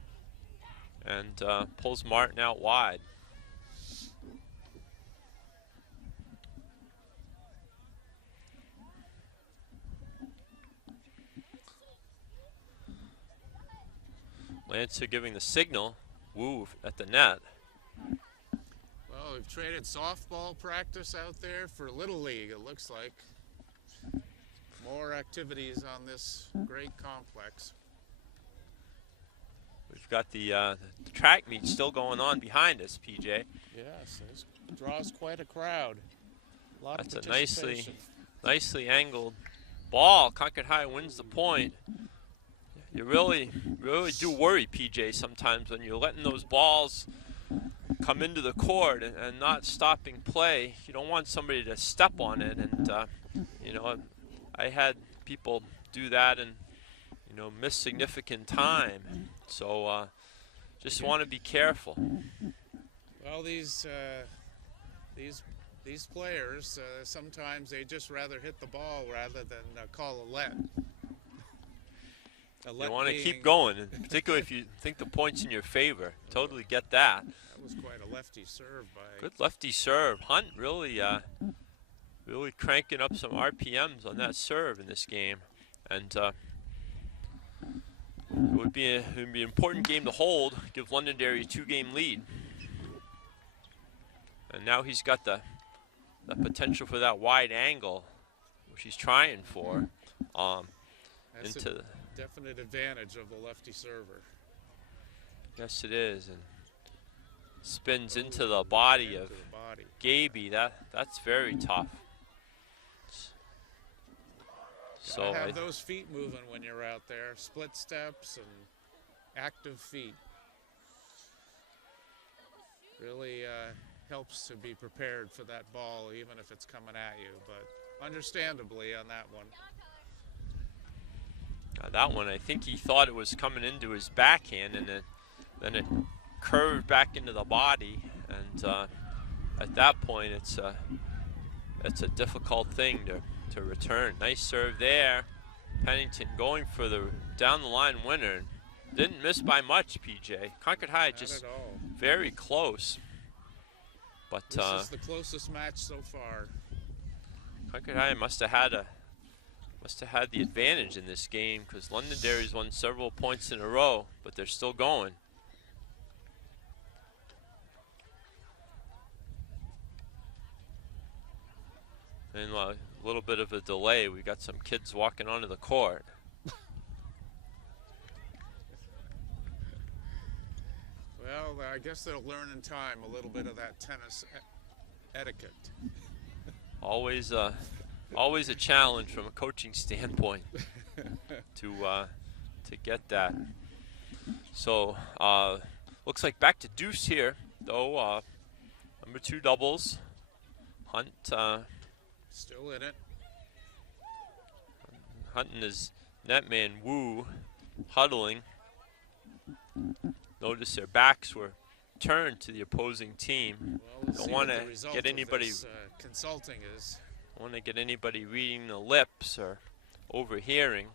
and pulls Martin out wide. Lancer giving the signal. Woo at the net. Well, we've traded softball practice out there for Little League, it looks like. More activities on this great complex. We've got the track meet still going on behind us, PJ. Yes, this draws quite a crowd. A lot That's of a nicely participation. angled ball. Concord High wins the point. You really do worry, PJ, sometimes when you're letting those balls come into the court and not stopping play. You don't want somebody to step on it, and I had people do that and miss significant time. So just want to be careful. Well, these players sometimes they just rather hit the ball rather than call a let. You want to keep going, and particularly if you think the point's in your favor. Totally get that. That was quite a lefty serve by. Good lefty serve. Hunt really cranking up some RPMs on that serve in this game, and it would be an important game to hold. Give Londonderry a 2-game lead, and now he's got the potential for that wide angle, which he's trying for. That's Into a definite advantage of the lefty server. Yes, it is, and spins into the body Into of the body. Gaby. That's very tough. So Gotta I have those feet moving when you're out there. Split steps and active feet. Really helps to be prepared for that ball, even if it's coming at you. But understandably on that one. that one, I think he thought it was coming into his backhand, and then it curved back into the body, and at that point it's a difficult thing to return. Nice serve there. Pennington going for the down the line winner. Didn't miss by much, PJ. Concord High Not just at all. very close. But This is the closest match so far. Concord High must have had the advantage in this game, because Londonderry's won several points in a row, but they're still going. And a little bit of a delay. We got some kids walking onto the court. Well, I guess they'll learn in time a little bit of that tennis etiquette. Always a challenge from a coaching standpoint to get that. So looks like back to deuce here, though. Number 2 doubles. Hunt still in it. Hunt and his netman Wu huddling. Notice their backs were turned to the opposing team. Well, Don't want to get anybody consulting is. Want to get anybody reading the lips or overhearing.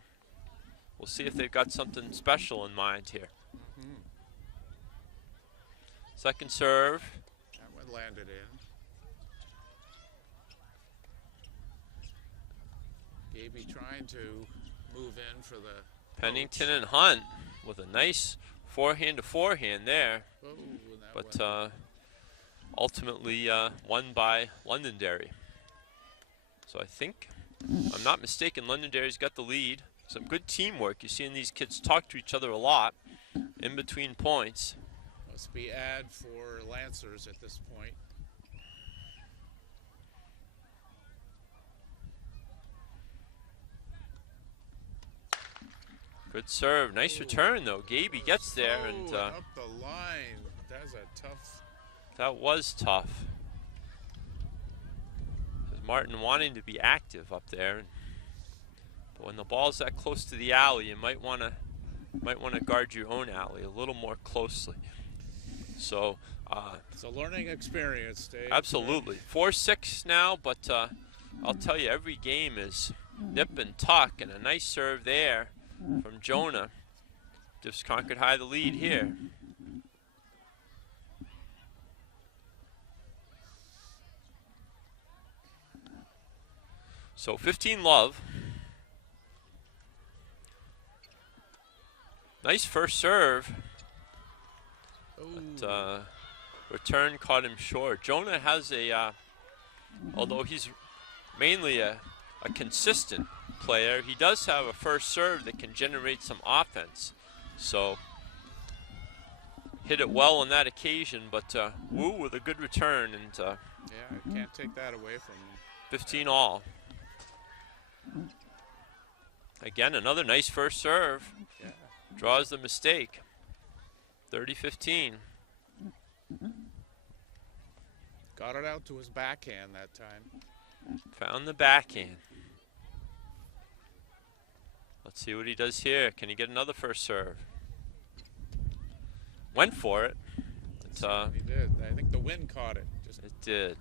We'll see if they've got something special in mind here. Second serve. That one landed in. Gaby trying to move in for the Pennington and Hunt with a nice forehand to forehand there. Oh, but ultimately won by Londonderry. So I think, if I'm not mistaken, Londonderry's got the lead. Some good teamwork. You're seeing these kids talk to each other a lot in between points. Must be ad for Lancers at this point. Good serve. Nice return, though. Gaby gets there. And up the line. That's a tough. That was tough. Martin wanting to be active up there. But when the ball's that close to the alley, you might want to guard your own alley a little more closely. So it's a learning experience, Dave. Absolutely. 4-6 now, but I'll tell you, every game is nip and tuck, and a nice serve there from Jonah gives Concord High the lead here. So 15-love. Nice first serve. But return caught him short. Jonah has although he's mainly a consistent player, he does have a first serve that can generate some offense. So hit it well on that occasion, but Wu with a good return, and yeah, I can't take that away from him. 15 all. Again, another nice first serve. Yeah. Draws the mistake. 30-15. Got it out to his backhand that time. Found the backhand. Let's see what he does here. Can he get another first serve? Went for it. But, he did. I think the wind caught it. It did.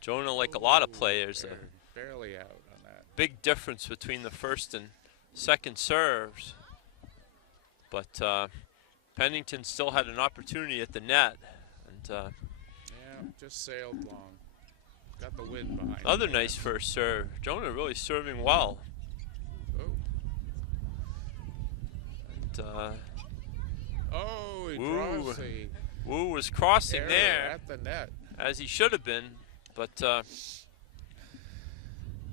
Jonah, like a lot of players, barely out on that. Big difference between the first and second serves. But Pennington still had an opportunity at the net. And yeah, just sailed long. Got the wind behind. Another nice first serve. Jonah really serving well. Oh. And, He draws the Wu was crossing there at the net, as he should have been, but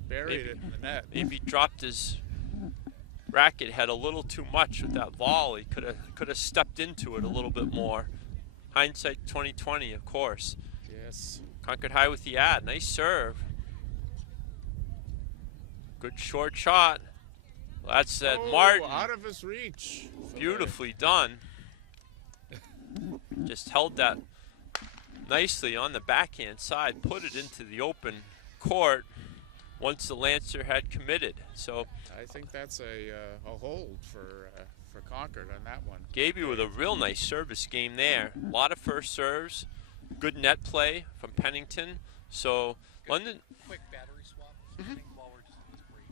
buried it in the net. Maybe dropped his racket head a little too much with that volley. Could have stepped into it a little bit more. Hindsight 2020, of course. Yes. Concord High with the ad. Nice serve. Good short shot. Well, that's that Martin. Out of his reach. Beautifully done. Just held that nicely on the backhand side, put it into the open court once the Lancer had committed. So I think that's a hold for Concord on that one. Gaby with a real nice service game there. A lot of first serves, good net play from Pennington. So London. Quick battery swap while we're just on this break.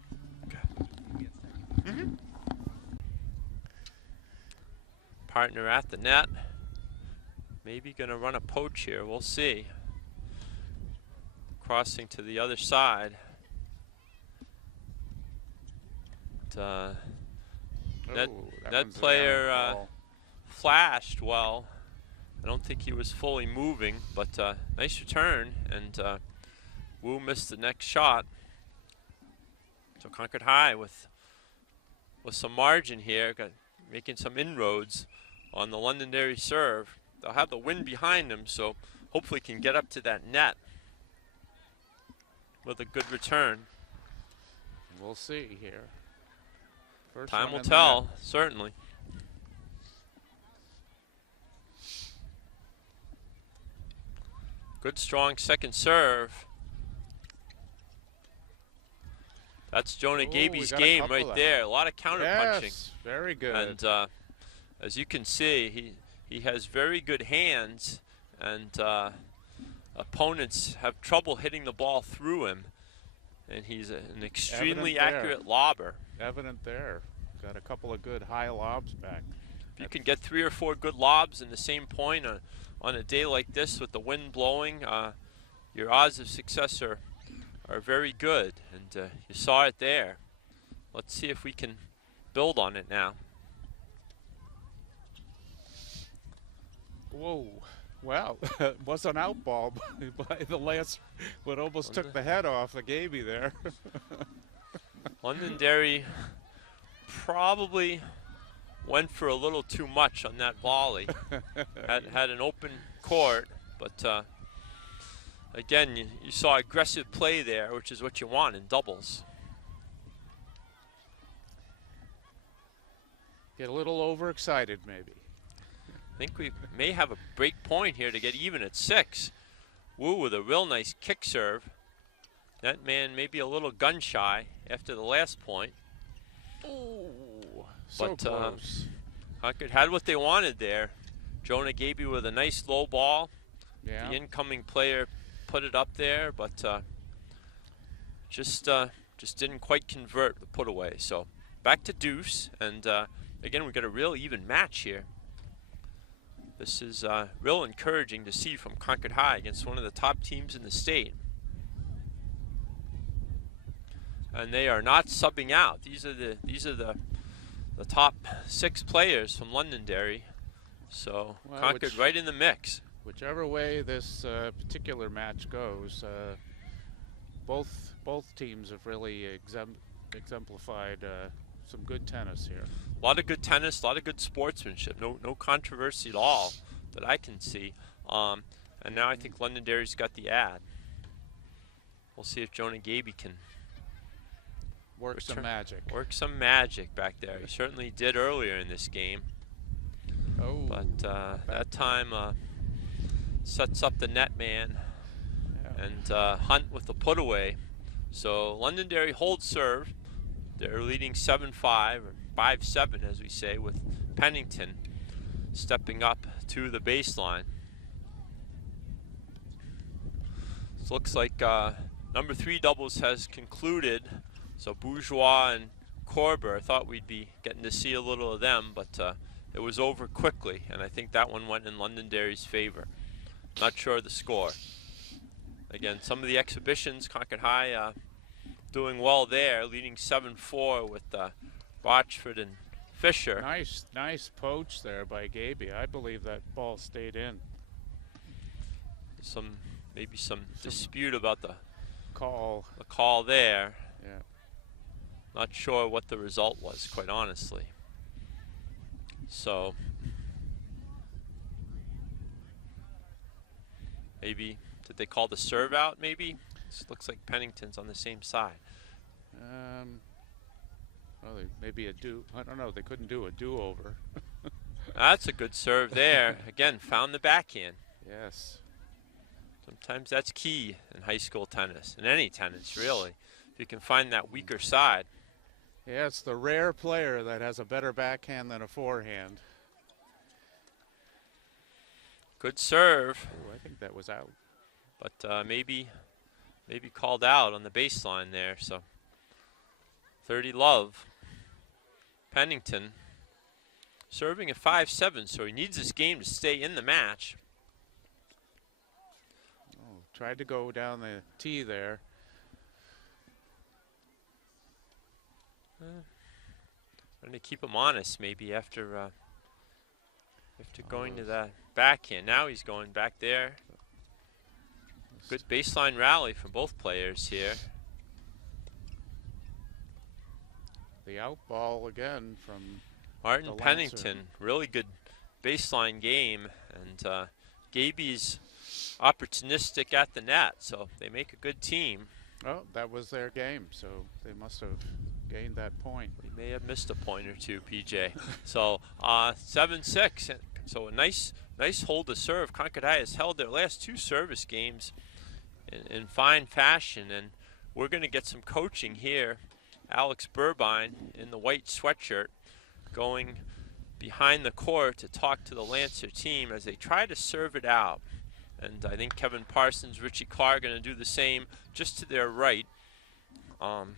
Okay. Partner at the net. Maybe gonna run a poach here. We'll see. Crossing to the other side. Net Ooh, that net one's an player errant ball. flashed well. I don't think he was fully moving, but nice return, and Wu missed the next shot. So Concord High with some margin here, making some inroads on the Londonderry serve. They'll have the wind behind them, so hopefully can get up to that net with a good return. We'll see here. First Time one will in the tell, net. certainly. Good strong second serve. That's Jonah Ooh, we Gaby's got a game couple right of- there. A lot of counter punching. Yes, very good. And as you can see, he has very good hands, and opponents have trouble hitting the ball through him. And he's an extremely accurate lobber. Evident there. Got a couple of good high lobs back. If you can get 3 or 4 good lobs in the same point on a day like this with the wind blowing, your odds of success are very good. And you saw it there. Let's see if we can build on it now. Whoa. Well, it was an out ball by the Lance, but almost took the head off of Gaby there. Londonderry probably went for a little too much on that volley. had an open court, but again, you saw aggressive play there, which is what you want in doubles. Get a little overexcited, maybe. I think we may have a break point here to get even at 6. Wu with a real nice kick serve. That man may be a little gun shy after the last point. Ooh, so But close. Concord had what they wanted there. Jonah Gaby with a nice low ball. Yeah. The incoming player put it up there, but just didn't quite convert the put away. So back to deuce, and again we got a real even match here. This is real encouraging to see from Concord High against one of the top teams in the state. And they are not subbing out. These are the top 6 players from Londonderry. So Well, Concord right in the mix. Whichever way this particular match goes, both teams have really exemplified some good tennis here. A lot of good tennis, a lot of good sportsmanship. No controversy at all that I can see. And now I think Londonderry's got the ad. We'll see if Jonah Gaby can Work some magic. work some magic back there. He certainly did earlier in this game. Oh, But that time sets up the net man yeah. and Hunt with the put away. So Londonderry holds serve. They're leading 7-5 or 5-7 as we say, with Pennington stepping up to the baseline. So looks like number 3 doubles has concluded. So Bourgeois and Corber, I thought we'd be getting to see a little of them, but it was over quickly, and I think that one went in Londonderry's favor. Not sure of the score. Again, some of the exhibitions, Concord High doing well there, leading 7-4 with Rochford and Fisher. Nice poach there by Gaby. I believe that ball stayed in. Maybe some dispute about the Call. there. Yeah. Not sure what the result was, quite honestly. So maybe did they call the serve out? Maybe this looks like Pennington's on the same side. Well, maybe a do. I don't know. They couldn't do a do-over. That's a good serve there. Again, found the backhand. Yes. Sometimes that's key in high school tennis, in any tennis really. If you can find that weaker side. Yeah, it's the rare player that has a better backhand than a forehand. Good serve, Ooh, I think that was out. but maybe called out on the baseline there. So 30 love. Pennington serving at 5-7, so he needs this game to stay in the match. Oh, tried to go down the tee there. Trying to keep him honest, maybe after going to the backhand. Now he's going back there. Good baseline rally from both players here. The out ball again from Martin the Pennington, Lancer. really good baseline game, and Gaby's opportunistic at the net, so they make a good team. Oh, that was their game, so they must have gained that point. We may have missed a point or two, PJ. So 7-6, so a nice hold to serve. Concord High has held their last 2 service games in fine fashion, and we're going to get some coaching here. Alex Burbine in the white sweatshirt going behind the court to talk to the Lancer team as they try to serve it out. And I think Kevin Parsons, Richie Clark are going to do the same just to their right. Trying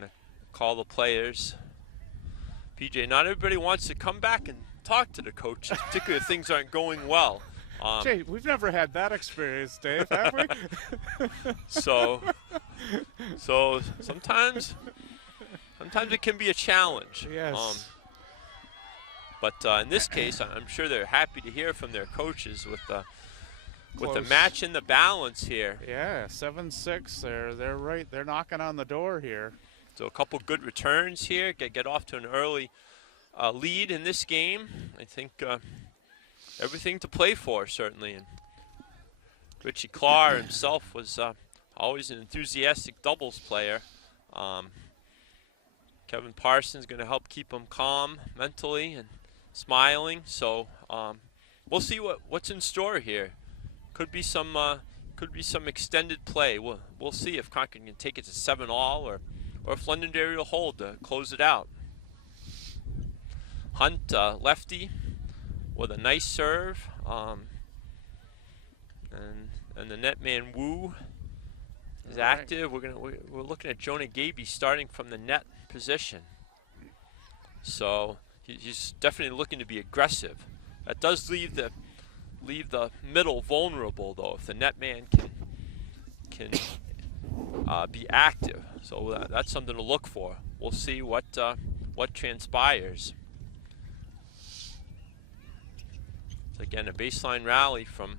to call the players. PJ, not everybody wants to come back and talk to the coaches, particularly if things aren't going well. Jay, we've never had that experience, Dave, have we? So sometimes it can be a challenge. Yes. But in this case, I'm sure they're happy to hear from their coaches with the Close. match in the balance here. Yeah, 7-6. They're right. They're knocking on the door here. So a couple good returns here. Get off to an early lead in this game. I think everything to play for, certainly. And Richie Clark himself was always an enthusiastic doubles player. Kevin Parsons going to help keep him calm mentally and smiling. So we'll see what's in store here. Could be some extended play. We'll see if Concord can take it to 7-all or if Londonderry will hold to close it out. Hunt lefty with a nice serve, and the netman Wu is active. We're looking at Jonah Gaby starting from the net position. So he's definitely looking to be aggressive. That does leave the middle vulnerable, though, if the netman can be active. So that's something to look for. We'll see what transpires. So again, a baseline rally from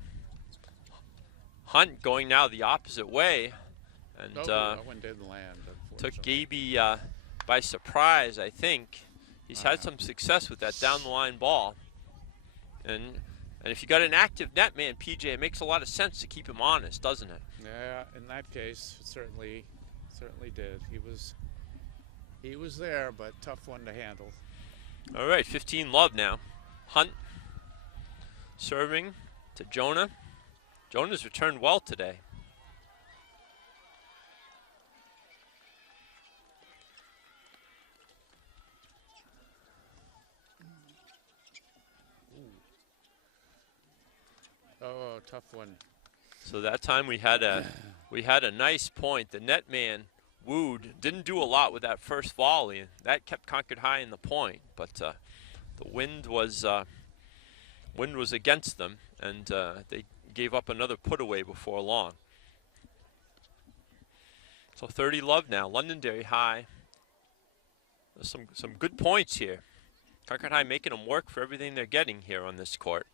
Hunt going now the opposite way, and that one didn't land, took Gaby by surprise. I think he's had some success with that down the line ball, and if you got an active netman, PJ, it makes a lot of sense to keep him honest, doesn't it? Yeah, in that case, it certainly did. He was there, but tough one to handle. All right, 15 love now. Hunt serving to Jonah. Jonah's returned well today. Oh, tough one. So that time we had a nice point. The netman Wood didn't do a lot with that first volley. That kept Concord High in the point, but the wind was against them, and they gave up another put away before long. So 30 love now. Londonderry High. There's some good points here. Concord High making them work for everything they're getting here on this court.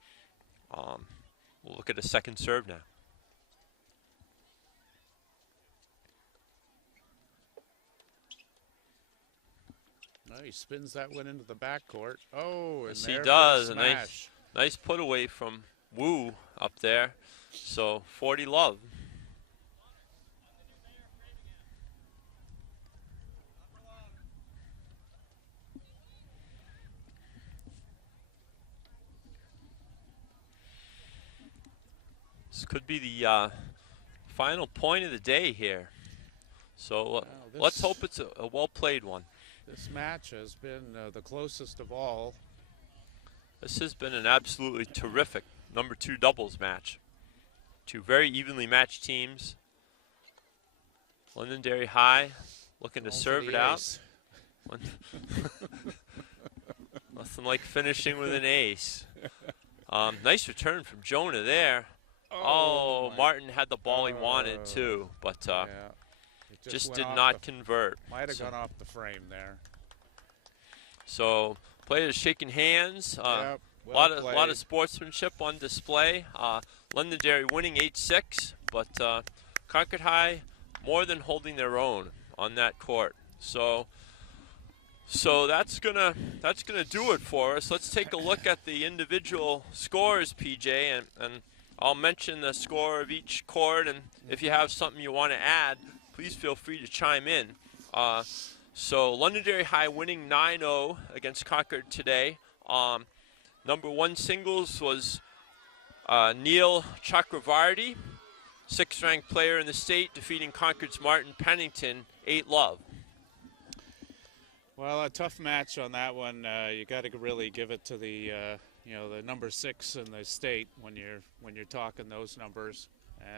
We'll look at a second serve now. No, he spins that one into the backcourt. Oh, and Yes, there he for the does. A smash. nice put away from Wu up there. So 40 love. This could be the final point of the day here. So let's hope it's a well-played one. This match has been the closest of all. This has been an absolutely terrific number 2 doubles match. 2 very evenly matched teams. Londonderry High looking to serve it out. Nothing like finishing with an ace. Nice return from Jonah there. Oh, Martin had the ball he wanted too, but Yeah. It just went did off not convert. Might have So gone off the frame there. So players shaking hands. Yep, A lot well of played. sportsmanship on display. Londonderry winning 8-6, but Concord High more than holding their own on that court. So that's gonna do it for us. Let's take a look at the individual scores, PJ, and I'll mention the score of each court, and if you have something you want to add, please feel free to chime in. So Londonderry High winning 9-0 against Concord today. Number one singles was Neil Chakravarty, 6th-ranked player in the state, defeating Concord's Martin Pennington 8-love. Well, a tough match on that one. You got to really give it to the the number 6 in the state when you're talking those numbers.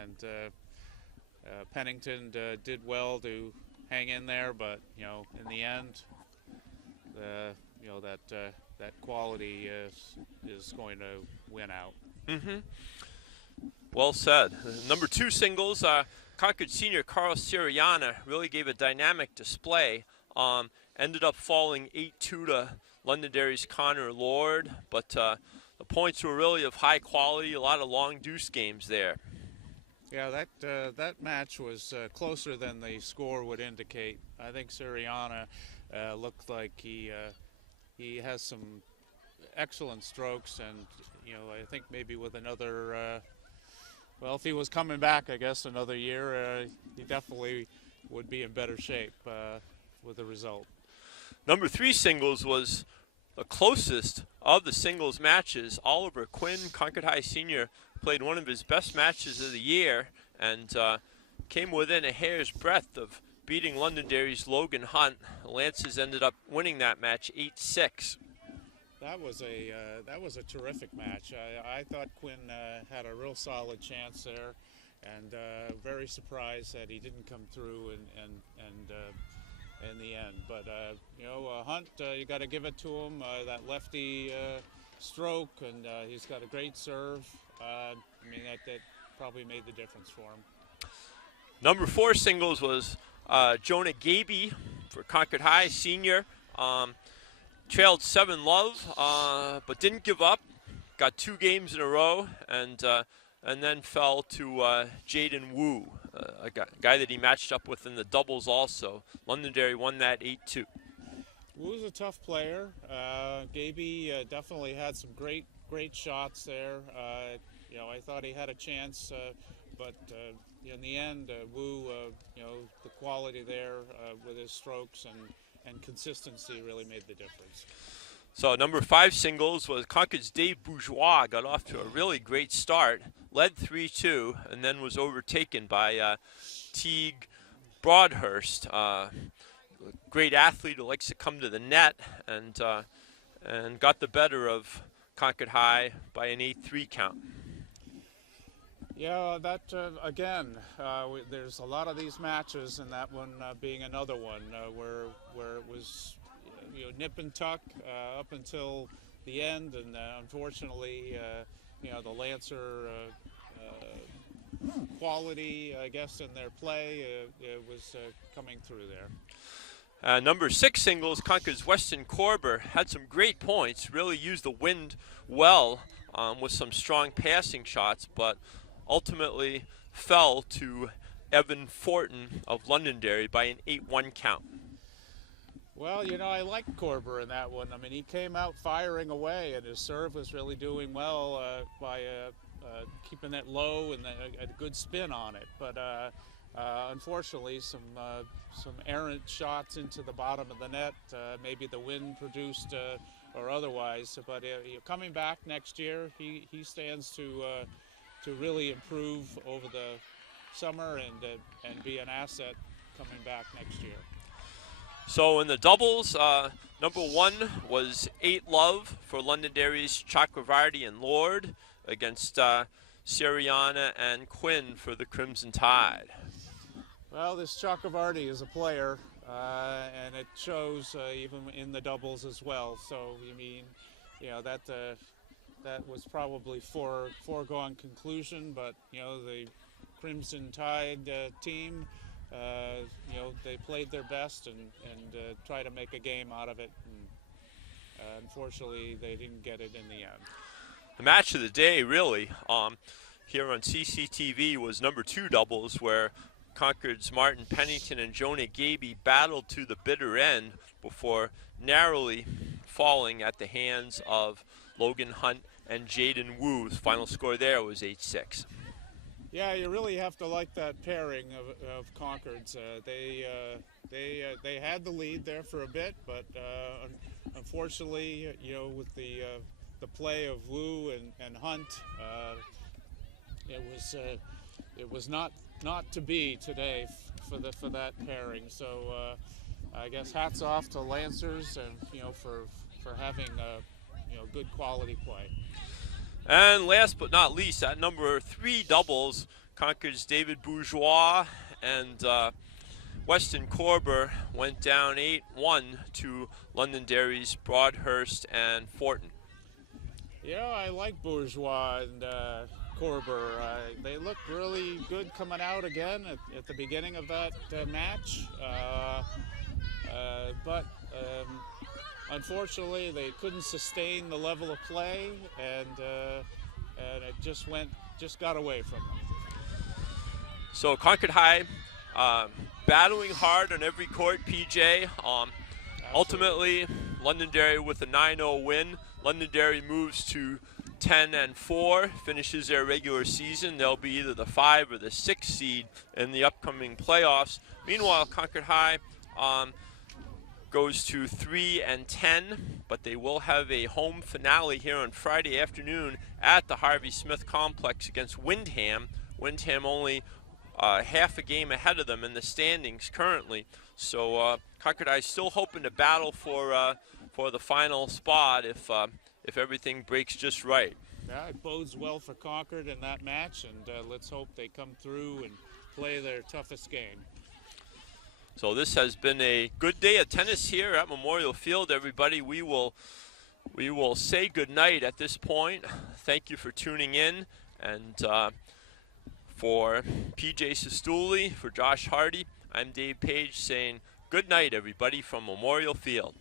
And Pennington did well to hang in there, but in the end, that quality is going to win out. Mm-hmm. Well said. Number 2 singles, Concord senior Carl Siriana really gave a dynamic display. Ended up falling 8-2 to Londonderry's Connor Lord, but the points were really of high quality, a lot of long deuce games there. Yeah, that match was closer than the score would indicate. I think Siriana looked like he has some excellent strokes, and I think maybe with another, if he was coming back, I guess another year, he definitely would be in better shape with the result. Number 3 singles was the closest of the singles matches. Oliver Quinn, Concord High senior, played one of his best matches of the year and came within a hair's breadth of beating Londonderry's Logan Hunt. The Lancers ended up winning that match 8-6. That was a terrific match. I thought Quinn had a real solid chance there, and very surprised that he didn't come through and in the end. But Hunt, you got to give it to him. That lefty stroke, and he's got a great serve. That probably made the difference for him. Number 4 singles was Jonah Gaby for Concord High senior. Trailed 7-love, but didn't give up. Got 2 games in a row, and then fell to Jaden Wu, a guy that he matched up with in the doubles also. Londonderry won that 8-2. Wu's a tough player. Gaby definitely had some great shots there. I thought he had a chance, but in the end, Wu, the quality there with his strokes and consistency really made the difference. So number 5 singles was Concord's Dave Bourgeois. Got off to a really great start, led 3-2, and then was overtaken by Teague Broadhurst. Great athlete who likes to come to the net, and got the better of Concord High by an 8-3 count. Yeah, that again, there's a lot of these matches, and that one being another one where it was nip and tuck up until the end, and unfortunately, the Lancer quality, I guess, in their play was coming through there. Number 6 singles, Concord's Weston Corber had some great points, really used the wind well with some strong passing shots, but ultimately fell to Evan Fortin of Londonderry by an 8-1 count. Well, I like Corber in that one. He came out firing away, and his serve was really doing well by keeping it low and a good spin on it. But unfortunately, some errant shots into the bottom of the net. Maybe the wind produced or otherwise. But coming back next year, he stands to really improve over the summer and be an asset coming back next year. So in the doubles, number 1 was 8-love for Londonderry's Chakravarty and Lord against Siriana and Quinn for the Crimson Tide. Well, this Chakravarty is a player, and it shows even in the doubles as well. So that was probably foregone conclusion, but the Crimson Tide team, they played their best and tried to make a game out of it. Unfortunately, they didn't get it in the end. The match of the day, really, here on CCTV was number 2 doubles, where Concord's Martin Pennington and Jonah Gaby battled to the bitter end before narrowly falling at the hands of Logan Hunt and Jaden Wu. The final score there was 8-6. Yeah, you really have to like that pairing of Concords. They had the lead there for a bit, but unfortunately, with the play of Wu and Hunt, it was not to be today for that pairing. So I guess hats off to Lancers and for having good quality play. And last but not least, at number 3 doubles, Concord's David Bourgeois and Weston Corber went down 8-1 to Londonderry's Broadhurst and Fortin. Yeah, I like Bourgeois and Corber. They looked really good coming out again at the beginning of that match. But unfortunately, they couldn't sustain the level of play, and it just got away from them. So Concord High battling hard on every court, PJ. Ultimately, Londonderry with a 9-0 win. Londonderry moves to 10-4, finishes their regular season. They'll be either the 5 or the 6 seed in the upcoming playoffs. Meanwhile, Concord High goes to 3-10, but they will have a home finale here on Friday afternoon at the Harvey Smith Complex against Windham. Windham only half a game ahead of them in the standings currently. So Concord High still hoping to battle for the final spot if everything breaks just right. Yeah, it bodes well for Concord in that match, and let's hope they come through and play their toughest game. So this has been a good day of tennis here at Memorial Field, everybody. We will say good night at this point. Thank you for tuning in, and for PJ Cistulli, for Josh Hardy, I'm Dave Page saying good night, everybody, from Memorial Field.